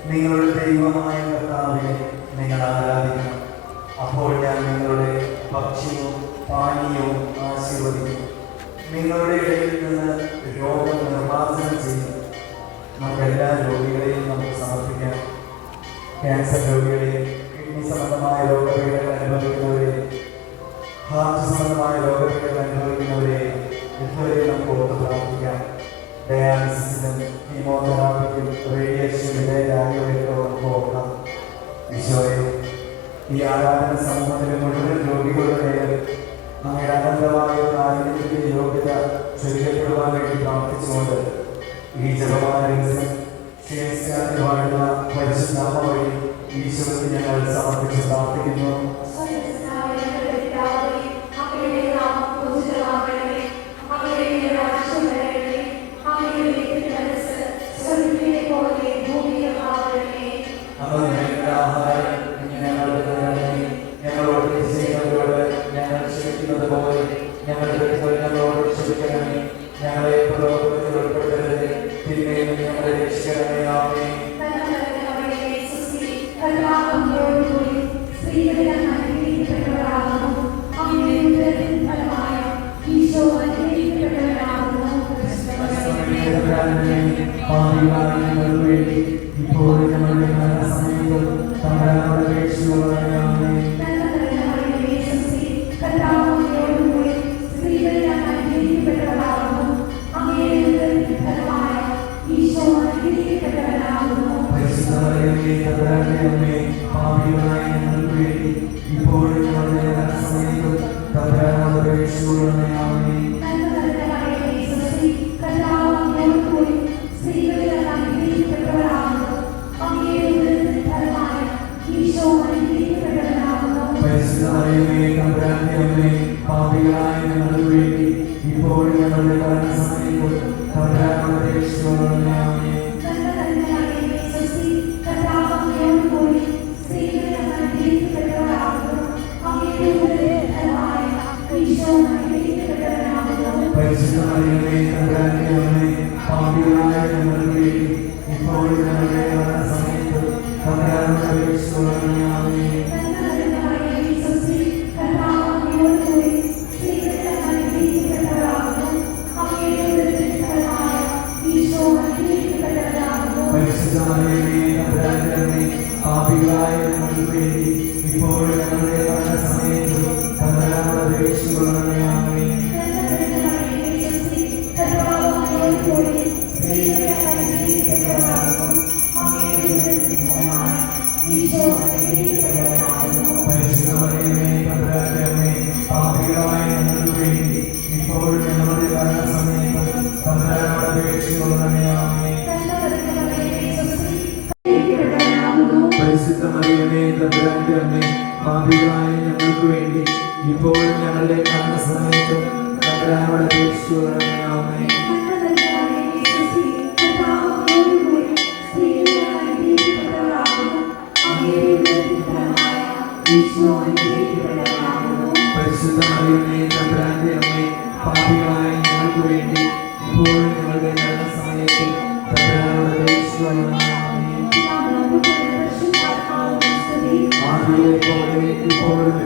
നിങ്ങളുടെ ദൈവമായ കർത്താവിനെ നിങ്ങൾ ആരാധിക്കണം. അപ്പോൾ ഞാൻ നിങ്ങളുടെ ഭക്ഷ്യവും പാനീയവും ആശീർവദിക്കും. നിങ്ങളുടെ ഇടയിൽ നിന്ന് രോഗം നിർമ്മാർജ്ജനം ചെയ്യും. നമുക്കെല്ലാ രോഗികളെയും നമുക്ക് സമർപ്പിക്കാം. ക്യാൻസർ രോഗികളെ, കിഡ്നി സംബന്ധമായ രോഗപീഠകൾ അനുഭവിക്കുന്നവരെ, ഹാർട്ട് സംബന്ധമായ രോഗപീഠകൾ അനുഭവിക്കുന്നവരെ ഇതുവരെ നമുക്ക് ഓർത്ത് പ്രാർത്ഥിക്കാം. ഡയാലിസിസിനും കീമോതെറാപ്പിക്കും റേഡിയേഷനും വിധേയരായവരെയൊക്കെ നമുക്ക് ഓർക്കാം. ഈശോയെ, ഈ ആരാധന സമൂഹത്തിലെ മുഴുവൻ രോഗികളുടെ പേരിൽ അങ്ങയുടെ അനന്തമായ കാരുണ്യത്തിന്റെ യോഗ്യത ചൊരിയപ്പെടുവാൻ വേണ്ടി പ്രാർത്ഥിച്ചുകൊണ്ട് ഈ ജപമാല രഹസ്യം ക്ഷേമിക്കാതെ വാഴുന്ന പരിശുദ്ധ അമ്മ വഴി ഈശോയ്ക്ക് ഞങ്ങൾ സമർപ്പിച്ച് പ്രാർത്ഥിക്കുന്നു. ഞങ്ങളോട് ചെയ്യുന്നവരോട് ഞങ്ങൾ ക്ഷമിക്കുന്നത് പോലെ ഞങ്ങളുടെ ഞങ്ങളോട് ക്ഷമിക്കണമേ. ഞങ്ങളെ പ്രലോഭനത്തിൽ ഉൾപ്പെടുത്തരുത്, തിന്മയിൽ നിന്ന് ഞങ്ങളെ രക്ഷിക്കണമേ. ആമേൻ. ഇപ്പോൾ ഞങ്ങളുടെ മരണസമയത്തും തമ്പുരാനോട് അപേക്ഷിച്ചുകൊള്ളണമേ. ആമേൻ. പരിശുദ്ധമറിയമേ തമ്പുരാന്റെ അമ്മേ പാപികളായ ഞങ്ങൾക്ക് വേണ്ടി ഇപ്പോഴും ഞങ്ങളുടെ മരണസമയത്തും തമ്പുരാനോട് അപേക്ഷിച്ചുകൊള്ളണമേ. ആമേൻ. പരിശുദ്ധമറിയമേ തമ്പുരാന്റെ അമ്മേ പാപികളായ ഞങ്ങൾക്ക് വേണ്ടി ഇപ്പോഴും ഞങ്ങളുടെ മരണസമയത്തും തമ്പുരാനോട് അപേക്ഷിച്ചുകൊള്ളണമേ. ആമേൻ. പരിശുദ്ധമറിയമേ തമ്പുരാന്റെ അമ്മേ പാപികളായ ഞങ്ങൾക്ക് വേണ്ടി ഇപ്പോഴും ഞങ്ങളുടെ മരണസമയത്ത് തമ്പുരാനോട് അപേക്ഷിച്ചുകൊള്ളണമേ. ആദിയിലെ പോലെ ഇപ്പോഴും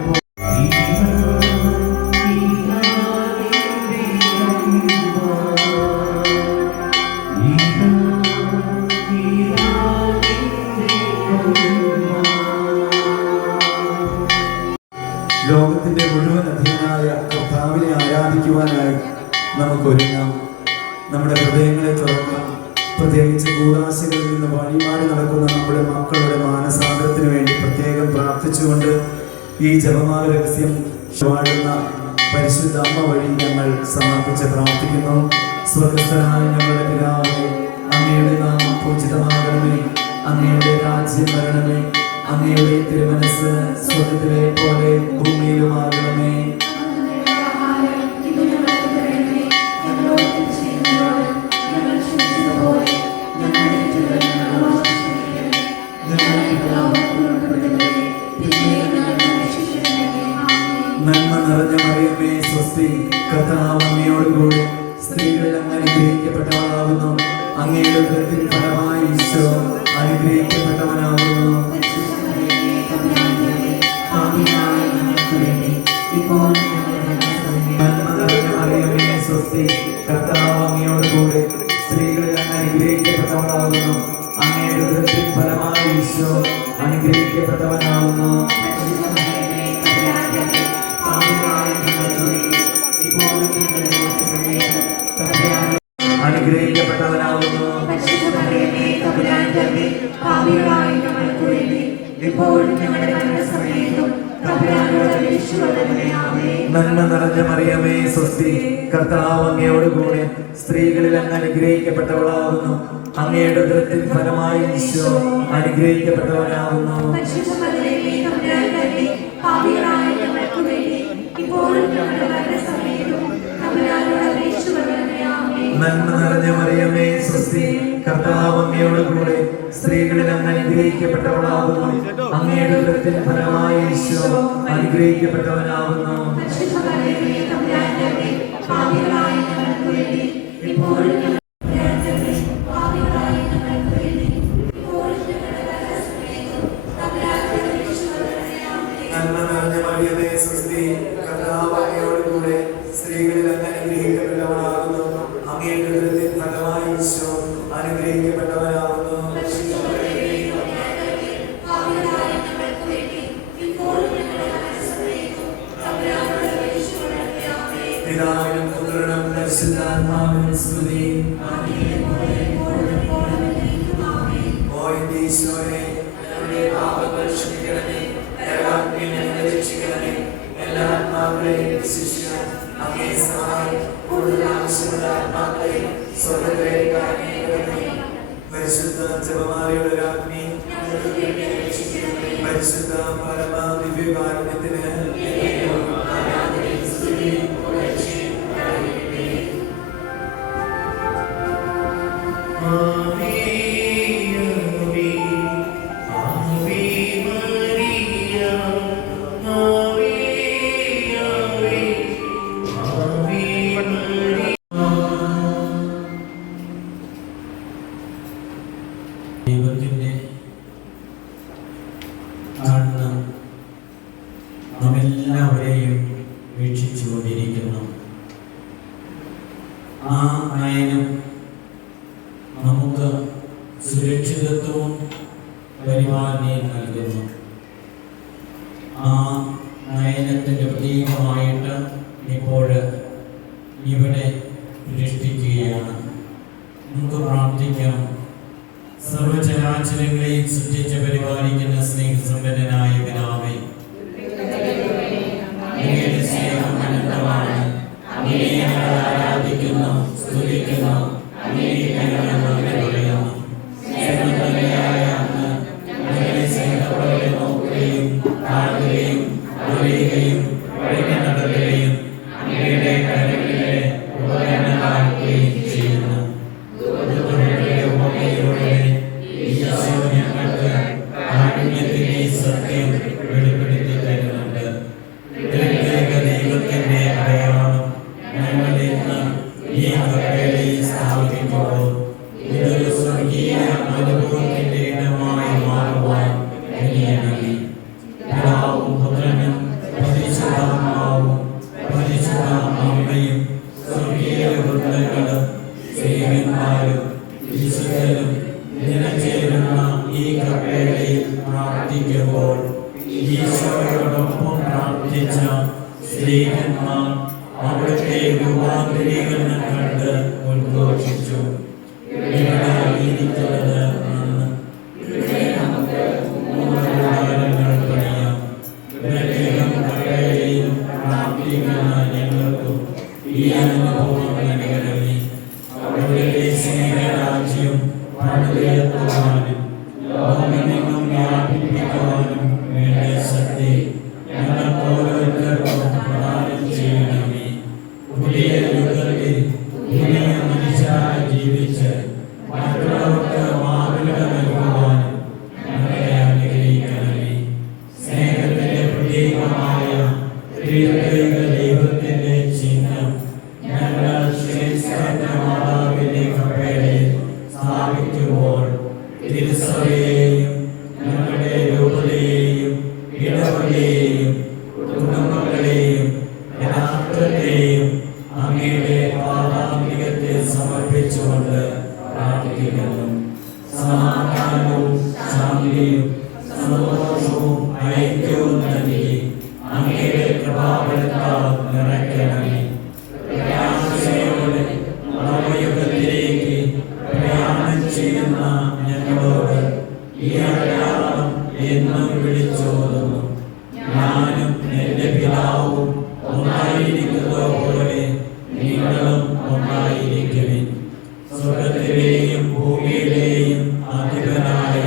ലോകത്തിന്റെ മുഴുവൻ അധീനായ കർത്താവിനെ ആരാധിക്കുവാനായി നമുക്കൊരുങ്ങാം. നമ്മുടെ ഹൃദയങ്ങളെ തുറക്കാം. പ്രത്യേകിച്ച് കൂദാശകളിൽ നിന്ന് വഴിമാറി നടക്കുന്ന നമ്മുടെ മക്കളുടെ മാനസാന്തരത്തിന് വേണ്ടി പ്രത്യേകം പ്രാർത്ഥിച്ചുകൊണ്ട് ഈ ജപമാല രഹസ്യം വാഴുന്ന പരിശുദ്ധ അമ്മ വഴി ഞങ്ങൾ സമർപ്പിച്ച് പ്രാർത്ഥിക്കുന്നു. സ്വർഗസ്ഥനായ ഞങ്ങളുടെ പിതാവേ, അങ്ങയുടെ നാമം പൂജിതമാകണമേ. അങ്ങയുടെ രാജ്യം വരണമേ. അങ്ങയുടെ തിരുമനസ് സ്വർഗത്തിലെ പോലെ ഭൂമിയിലുമാകണമേ. നന്മ നിറഞ്ഞ മറിയമേ സ്വസ്തി, കർത്താവ് അങ്ങയോടുകൂടെ സ്ത്രീകളിൽ അങ്ങ് അനുഗ്രഹിക്കപ്പെട്ടവളാകുന്നു. അങ്ങയുടെ ഉദരത്തിൻ ഫലമായി ഈശോ അനുഗ്രഹിക്കപ്പെട്ടവനാകുന്നു. നന്മ നിറഞ്ഞ മറിയമേ സ്വസ്തി, കർത്താവ് അങ്ങയോടുകൂടെ സ്ത്രീകളിൽ അങ്ങ് അനുഗ്രഹിക്കപ്പെട്ടവളാകുന്നു. അങ്ങയുടെ ഉദരത്തിൻ ഫലമായി ഈശോ അനുഗ്രഹിക്കപ്പെട്ടവനാകുന്നു. അനുഗ്രഹിക്കപ്പെട്ടവനാകുന്നു. നന്മ നിറഞ്ഞ മറിയമേ സ്വസ്തി, കർത്താവ് അങ്ങയോടുകൂടെ സ്ത്രീകളിൽ അങ്ങ് അനുഗ്രഹിക്കപ്പെട്ടവളാകുന്നു. അങ്ങയുടെ ഉദരത്തിൻ ഫലമായി ഈശോ അനുഗ്രഹിക്കപ്പെട്ടവനാകുന്നു. നന്മ നിറഞ്ഞ മറിയമേ സ്വസ്തി, കർത്താവ് അങ്ങയോടുകൂടെ സ്ത്രീകളിൽ അങ്ങ് അനുഗ്രഹിക്കപ്പെട്ടവളാകുന്നു. അങ്ങയുടെ ഉദരത്തിൻ ഫലമായി ഈശോ അനുഗ്രഹിക്കപ്പെട്ടവനാകുന്നു. നന്മ നിറഞ്ഞ മറിയമേ സ്വസ്തി, കർത്താവ് അങ്ങയോടുകൂടെ സ്ത്രീകളിൽ അങ്ങ് അനുഗ്രഹിക്കപ്പെട്ടവളാകുന്നു. അങ്ങയുടെ ഉദരത്തിൻ ഫലമായി ഈശോ അനുഗ്രഹിക്കപ്പെട്ടവനാകുന്നു. പിതാവിനും പുത്രനും പരിശുദ്ധാത്മാവിനും സ്തുതി. ഓ എന്റെ ഈശോയെ, ഞങ്ങളുടെ പാപങ്ങൾ ക്ഷമിക്കണമേ. നരകാഗ്നിയിൽ ഞങ്ങളെ രക്ഷിക്കണമേ. എല്ലാ ആത്മാക്കളെയും വിശിഷ്യ അങ്ങേ സഹായം കൂടുതൽ ആവശ്യമുള്ള ആത്മാക്കളെ സ്വർഗ്ഗത്തിലേക്ക് ആനയിക്കണമേ. പരിശുദ്ധ ജപമാലയുടെ രാജ്ഞി, പരിശുദ്ധ പരമ ദിവ്യകാരുണ്യത്തിന് ദൈവത്തിൻ്റെ കണ്ണ് നമ്മെല്ലാവരെയും വീക്ഷിച്ചുകൊണ്ടിരിക്കുന്നു. ആ നയനം നമുക്ക് സുരക്ഷിതത്വവും പരിപാലനയും നൽകുന്നു. ആ നയനത്തിൻ്റെ പ്രതീകമായിട്ട് ഇപ്പോൾ ഇവിടെ പ്രതിഷ്ഠിക്കുകയാണ്. നമുക്ക് പ്രാർത്ഥിക്കാം. സർവചരാചരങ്ങളെയും സൃഷ്ടിച്ച് പരിപാലിക്കുന്ന സ്നേഹ ദൂരീകരണം കണ്ട് ഉദ്ഘോഷിച്ചു. ഇവിടെ ഇരിക്കുന്നത് നന്ന്. ഇവിടെ നമുക്ക് 3 കൂടാരങ്ങൾ പണിയാം. ബെത്ലഹേം കല്ലറയിലും പ്രാർത്ഥിക്കുന്ന ഞങ്ങൾക്കും ഈ അനുഭവം നൽകണമേ. അവിടുത്തെ സ്നേഹരാജ്യം പണിതുയർത്തുവാനും ലോകമെങ്ങും വ്യാപിപ്പിക്കുവാനും വേണ്ട ശക്തി ഞങ്ങൾക്ക് ഓരോരുത്തർക്കും പ്രദാനം ചെയ്യണമേ. പുതിയ യുഗത്തിൽ പുതിയ മനുഷ്യരായി ജീവിച്ച് മറ്റുള്ളവർക്ക് മാതൃക നൽകുവാനും ഞങ്ങളെ അനുഗ്രഹിക്കണമേ. സ്നേഹത്തിന്റെ പ്രതീകമായ ത്രിത്വൈക ദൈവത്തിന്റെ ചിഹ്നം ഞങ്ങൾ ശ്രേഷ്ഠ മാതാവിന്റെ കപ്പേളയിൽ സ്ഥാപിക്കുമ്പോൾ തിരുസഭയെയും ഞങ്ങളുടെ രൂപതയെയും ഇടവകയെയും കുടുംബങ്ങളെയും യഥാർത്ഥത്തെയും അങ്ങയുടെ പാദാന്തികത്തെ സമർപ്പിച്ചുകൊണ്ട് പ്രാർത്ഥിക്കുന്നു. സമാധാനവും ശാന്തിയും സന്തോഷവും ഐക്യവും നൽകി അങ്ങയുടെ കൃപാബലത്താൽ നിറയ്ക്കണമേ. പ്രത്യാശയോടെ നവയുഗത്തിലേക്ക് പ്രയാണം ചെയ്യുന്ന ഞങ്ങളോട് ഈ അടയാളം എന്നും വിളിച്ചോതുന്നു. ഞാനും എൻ്റെ പിതാവും ഒന്നായിരിക്കുന്നത് പോലെ നിങ്ങളും ഒന്നായിരിക്കുവിൻ. സ്വർഗ്ഗത്തിലെയും ഭൂമിയിലെയും അധിപനായ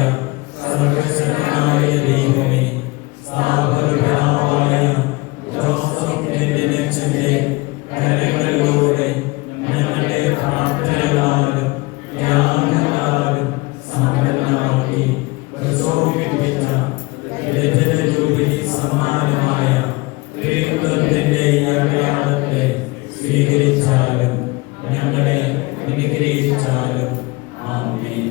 സർവശക്തനായ ദൈവമേ, സ്ഥാപകപിതാവായ ജോസഫ് നെല്ലിനച്ചൻ്റെ കരങ്ങളിലൂടെ ഞങ്ങളുടെ പ്രാർത്ഥനകളാലും ത്യാഗങ്ങളാലും സമ്പന്നമാക്കി പ്രശോഭിപ്പിച്ച രജത ജൂബിലി സമ്മാനമായ ത്രിത്വത്തിന്റെ ഈ അടയാളത്തെ സ്വീകരിച്ചാലും ഞങ്ങളെ അനുഗ്രഹിച്ചാലും. ആമേൻ.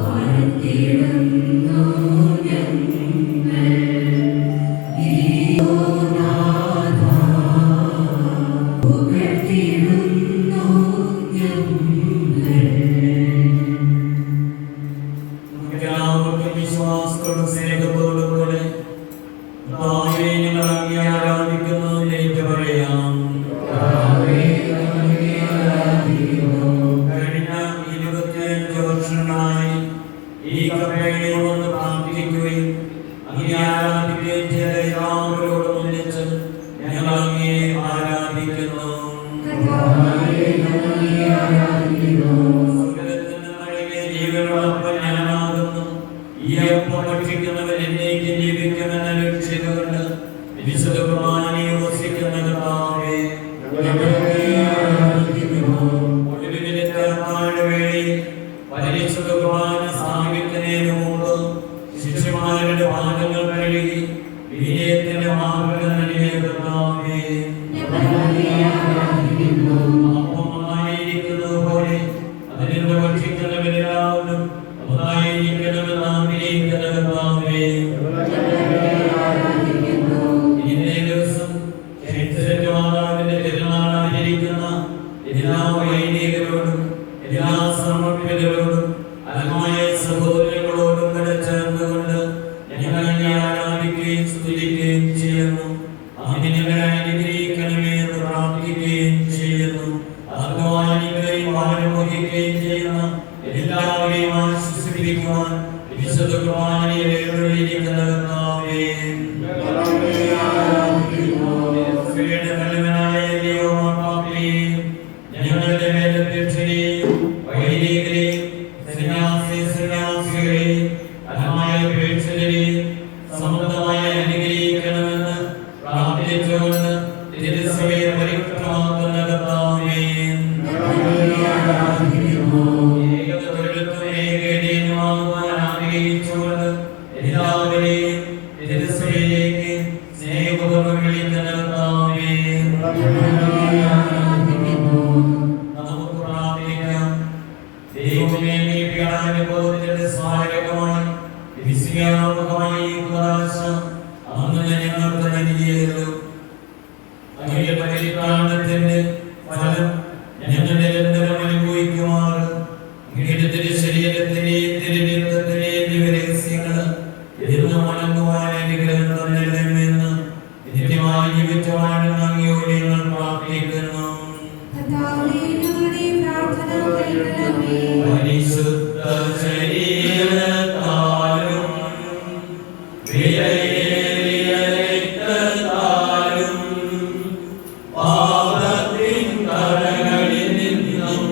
Amen. പരിശുദ്ധ കുർബാന സ്ഥാപിക്കുന്നതിന് മുമ്പ് ശിഷ്യന്മാരുടെ പാദങ്ങൾ കഴുകി വിനയത്തിന്റെ മാർഗ്ഗം നൽകിയ കർത്താവേ, അപ്പമായിരിക്കുന്നത് പോലെ അതിനെ ഭക്ഷിക്കുന്നവരെല്ലാവരും ഒന്നായിരിക്കണമെന്ന് ആഗ്രഹിക്കുന്ന കർത്താവേ, ഇന്നേ ദിവസം ക്ഷേത്രത്തിന്റെ മാതാവിന്റെ തിരുനാൾ ആചരിക്കുന്ന എല്ലാ വൈദികരോടും എല്ലാ സമർപ്പിതരോടും ആത്മായ സഹോദരങ്ങളോടും കൂടെ ചേർന്നുകൊണ്ട് ഞങ്ങൾ ആരാധിക്കുകയും സ്തുതിക്കുകയും ചെയ്യുന്നു. അതിനെ ഞങ്ങളെ അനുഗ്രഹിക്കണമേ എന്ന് പ്രാർത്ഥിക്കുകയും ചെയ്യുന്നു. അധ്വാനിക്കുകയും ആരോഗ്യിക്കുകയും ചെയ്യുന്ന എല്ലാവരെയും ആശ്വസിപ്പിക്കുവാൻ വിശുദ്ധ കുർബാനയിൽ എഴുന്നള്ളിയിരിക്കുന്ന കർത്താവേ, ഞങ്ങളുടെ മേലധ്യക്ഷരെയും വൈദികരെയും സന്യാസികളെയും അന്മായ പ്രേക്ഷകരെയും സമൃദ്ധമായി അനുഗ്രഹിക്കണമെന്ന് പ്രാർത്ഥിച്ചുകൊണ്ട് തിരുസഭയെ പരിക്രമാക്കുന്ന കർത്താവേ, ഏകത്വം ഏകദൈവമാകുവാൻ ആഗ്രഹിച്ചുകൊണ്ട് എല്ലാവരെയും തിരുസഭയിലേക്ക് സ്നേഹപൂർവ്വം വിളിക്കുന്ന കർത്താവേ, നമുക്ക് പ്രാർത്ഥിക്കാം. ദൈവമേ, നീ പീഡാനുഭവത്തിന്റെ സ്മാരകമായി വിസ്മയാത്മകമായി ഈ കൂദാശ അന്ന് ഞങ്ങൾക്ക് നൽകിയല്ലോ. അങ്ങയുടെ പരിത്രാണത്തിന്റെ ഫലം ഞങ്ങൾ നിരന്തരം അനുഭവിക്കുമാറ് അങ്ങയുടെ തിരുശരീരത്തിന്റെയും തിരുരക്തത്തിന്റെയും രഹസ്യങ്ങൾ എന്നും വണങ്ങുവാൻ അനുഗ്രഹം തന്നിടണമെന്ന് നിത്യമായി ജീവിച്ചു വാഴുന്ന അങ്ങയോട് ഞങ്ങൾ പ്രാർത്ഥിക്കുന്നു. പരിശുദ്ധ ശരീരത്താലും വിലയേറിയ രക്തത്താലും പാപത്തിൻ കരകളിൽ നിന്നും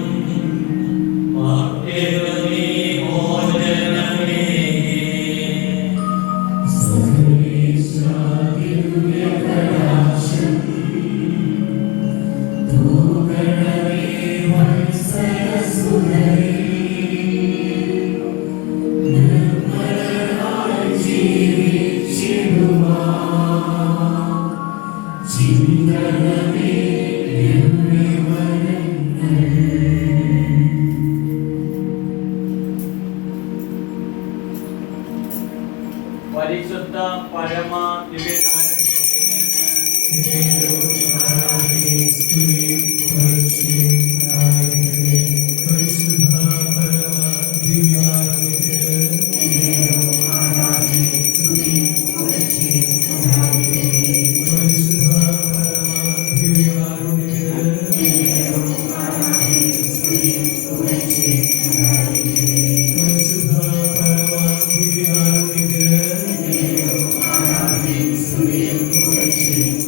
മർത്യനു നീ മോചനമേ. പരിശുദ്ധ പരമ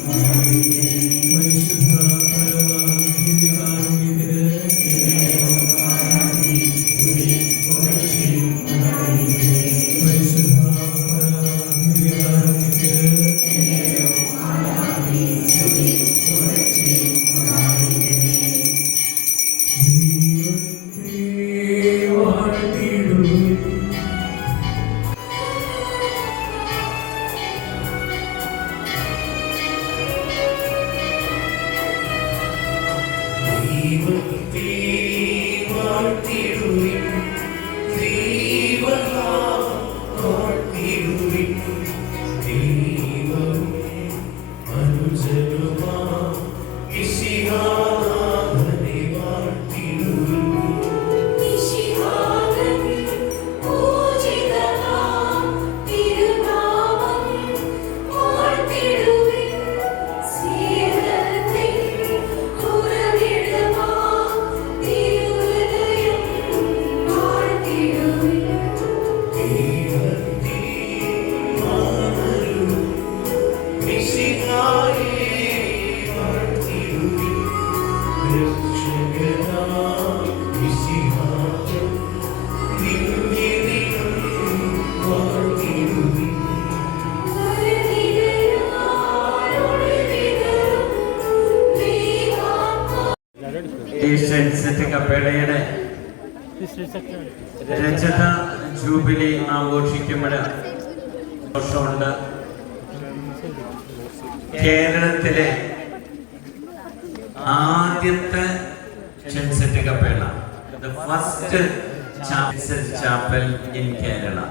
Thank you. രജത ജൂബിലി ആഘോഷിക്കുമ്പോൾ വർഷമുണ്ട്. കേരളത്തിലെ ആദ്യത്തെ ഷെൻസെറ്റ് Kappela, the first chapel in Kerala.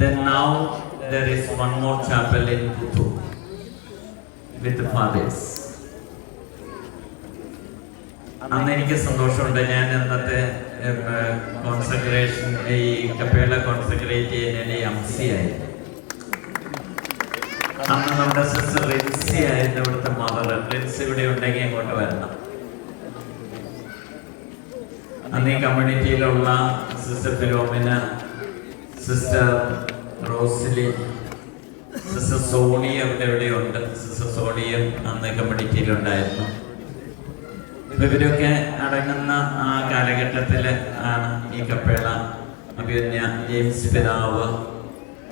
Then now there is one more chapel in Puttur with the fathers. അന്ന് എനിക്ക് സന്തോഷമുണ്ട്. ഞാൻ അന്നത്തെ കോൺസെൻട്രേഷൻ ഈ കപ്പേള കോൺസെൻട്രേറ്റ് ചെയ്യുന്നതിന് എംസിയായി. അന്ന് നമ്മുടെ സിസ്റ്റർ റിൻസി ആയിരുന്നു ഇവിടുത്തെ മദർ. റിൻസി ഇവിടെ ഉണ്ടെങ്കിൽ ഇങ്ങോട്ട് വരണം. അന്ന് ഈ കമ്മ്യൂണിറ്റിയിലുള്ള sister Philomina, sister Rosely, sister Sony അവിടെ എവിടെയുണ്ട്. സിസ്റ്റർ സോണിയും അന്ന് കമ്മ്യൂണിറ്റിയിലുണ്ടായിരുന്നു. ഇവരൊക്കെ അടങ്ങുന്ന ആ കാലഘട്ടത്തിൽ ആണ് ഈ കപ്പേള അഭിമന്യ ജെയിംസ് പിതാവ്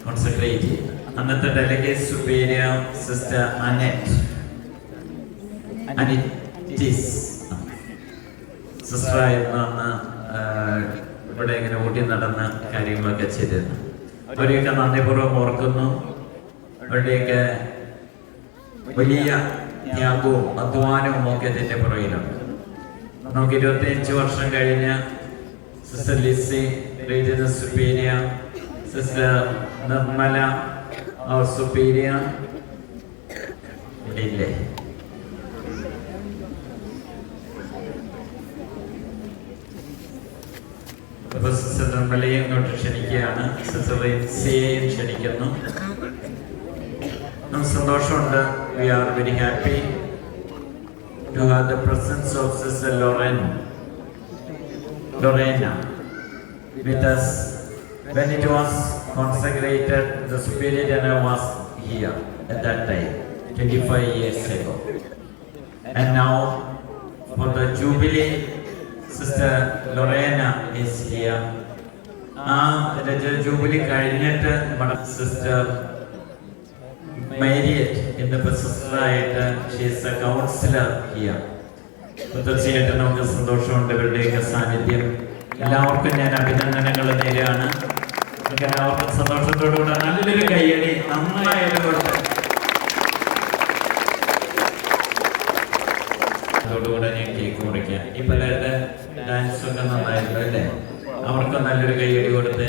കോൺസെൻട്രേറ്റ് ചെയ്തത്. അന്നത്തെ ഡെലിഗേറ്റ് സുപ്പീരിയർ സിസ്റ്റർ അനിറ്റീസ് സിസ്റ്ററായിരുന്നു അന്ന് ഇവിടെ ഇങ്ങനെ ഓടി നടന്ന കാര്യങ്ങളൊക്കെ ചെയ്തിരുന്നു. അവരെയൊക്കെ നന്ദിപൂർവ്വം ഓർക്കുന്നു. അവരുടെയൊക്കെ വലിയ ത്യാഗവും അധ്വാനവും ഒക്കെ ഇതിൻ്റെ പുറകിലുണ്ട്. നമുക്ക് 25 വർഷം കഴിഞ്ഞ sister Lissy regional superior, sister Nirmala അവർ സുപ്പീരിയർ ഇല്ലേ, അപ്പോൾ സിസ്റ്റർ നിർമ്മലയും ഇങ്ങോട്ട് ക്ഷണിക്കുകയാണ്. സിസ്റ്റർ റിൻസിയെയും ക്ഷണിക്കുന്നു. നമുക്ക് സന്തോഷമുണ്ട്. We are very happy to have the presence of Sister Lorena with us. When it was consecrated, the Superior General was here at that time, 25 years ago. And now, for the Jubilee, Sister Lorena is here. Jubilee കഴിഞ്ഞിട്ട് നമ്മുടെ sister Marriott in the sister, she is a counselor here. തീർച്ചയായിട്ടും നമുക്ക് സന്തോഷമുണ്ട് ഇവരുടെയൊക്കെ സാന്നിധ്യം. എല്ലാവർക്കും ഞാൻ അഭിനന്ദനങ്ങൾ നേരെയാണ്. നമുക്ക് എല്ലാവർക്കും സന്തോഷത്തോടുകൂടെ നല്ലൊരു കയ്യടി നന്നായിട്ട് കൊടുത്ത് അതോടുകൂടെ ഞാൻ കേക്ക് മുറിക്കാം. ഈ പിള്ളേരുടെ ഡാൻസ് ഒക്കെ നന്നായിരുന്നു അല്ലേ? അവർക്ക് നല്ലൊരു കയ്യടി കൊടുത്ത്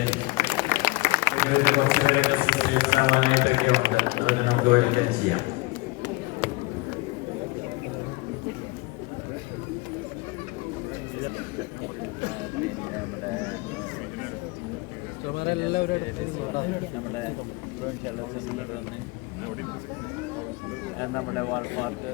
കുറച്ച് പേരൊക്കെ സിസ്റ്റേഴ്സ് ആവാനായിട്ടൊക്കെ ഉണ്ട്. അതിന് നമുക്ക് വെൽക്കം ചെയ്യാം. നമ്മുടെ വാൾപ്പാർക്ക്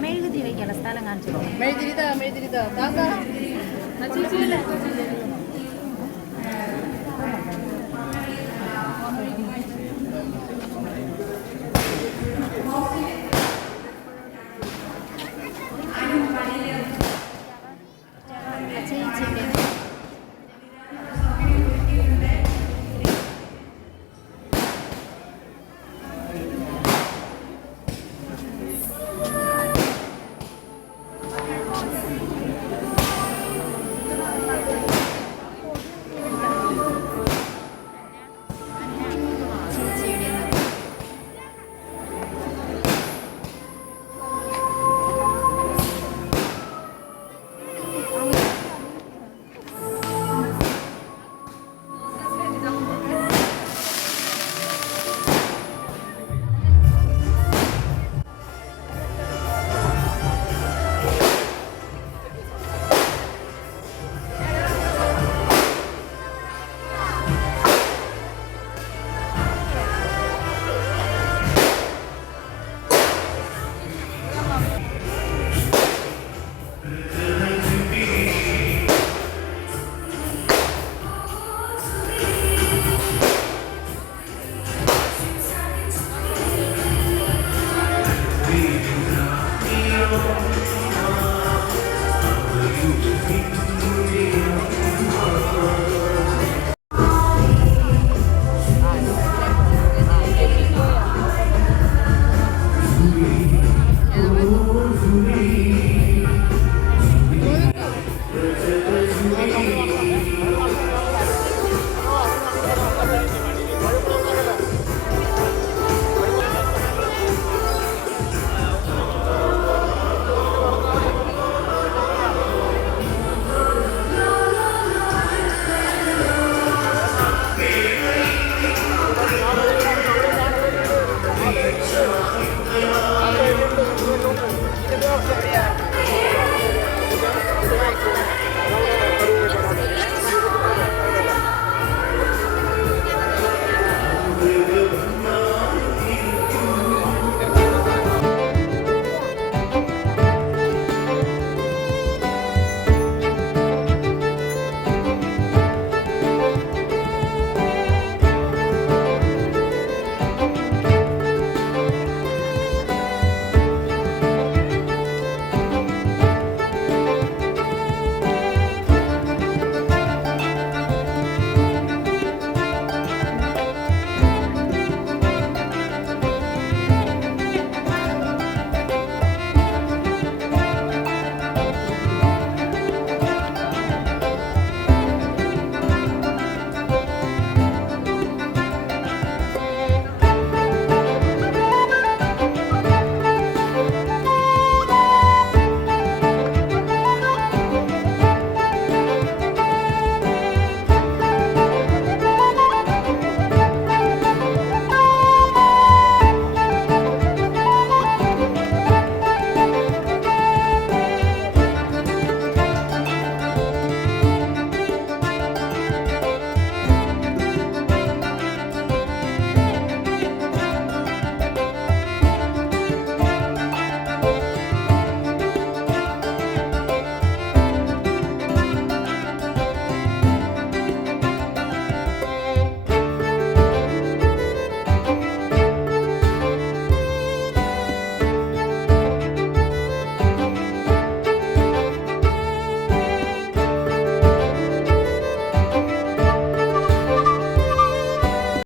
മെഴുതിരി വയ്ക്കാനുള്ള സ്ഥലം കാണിച്ചു മെഴുതിരി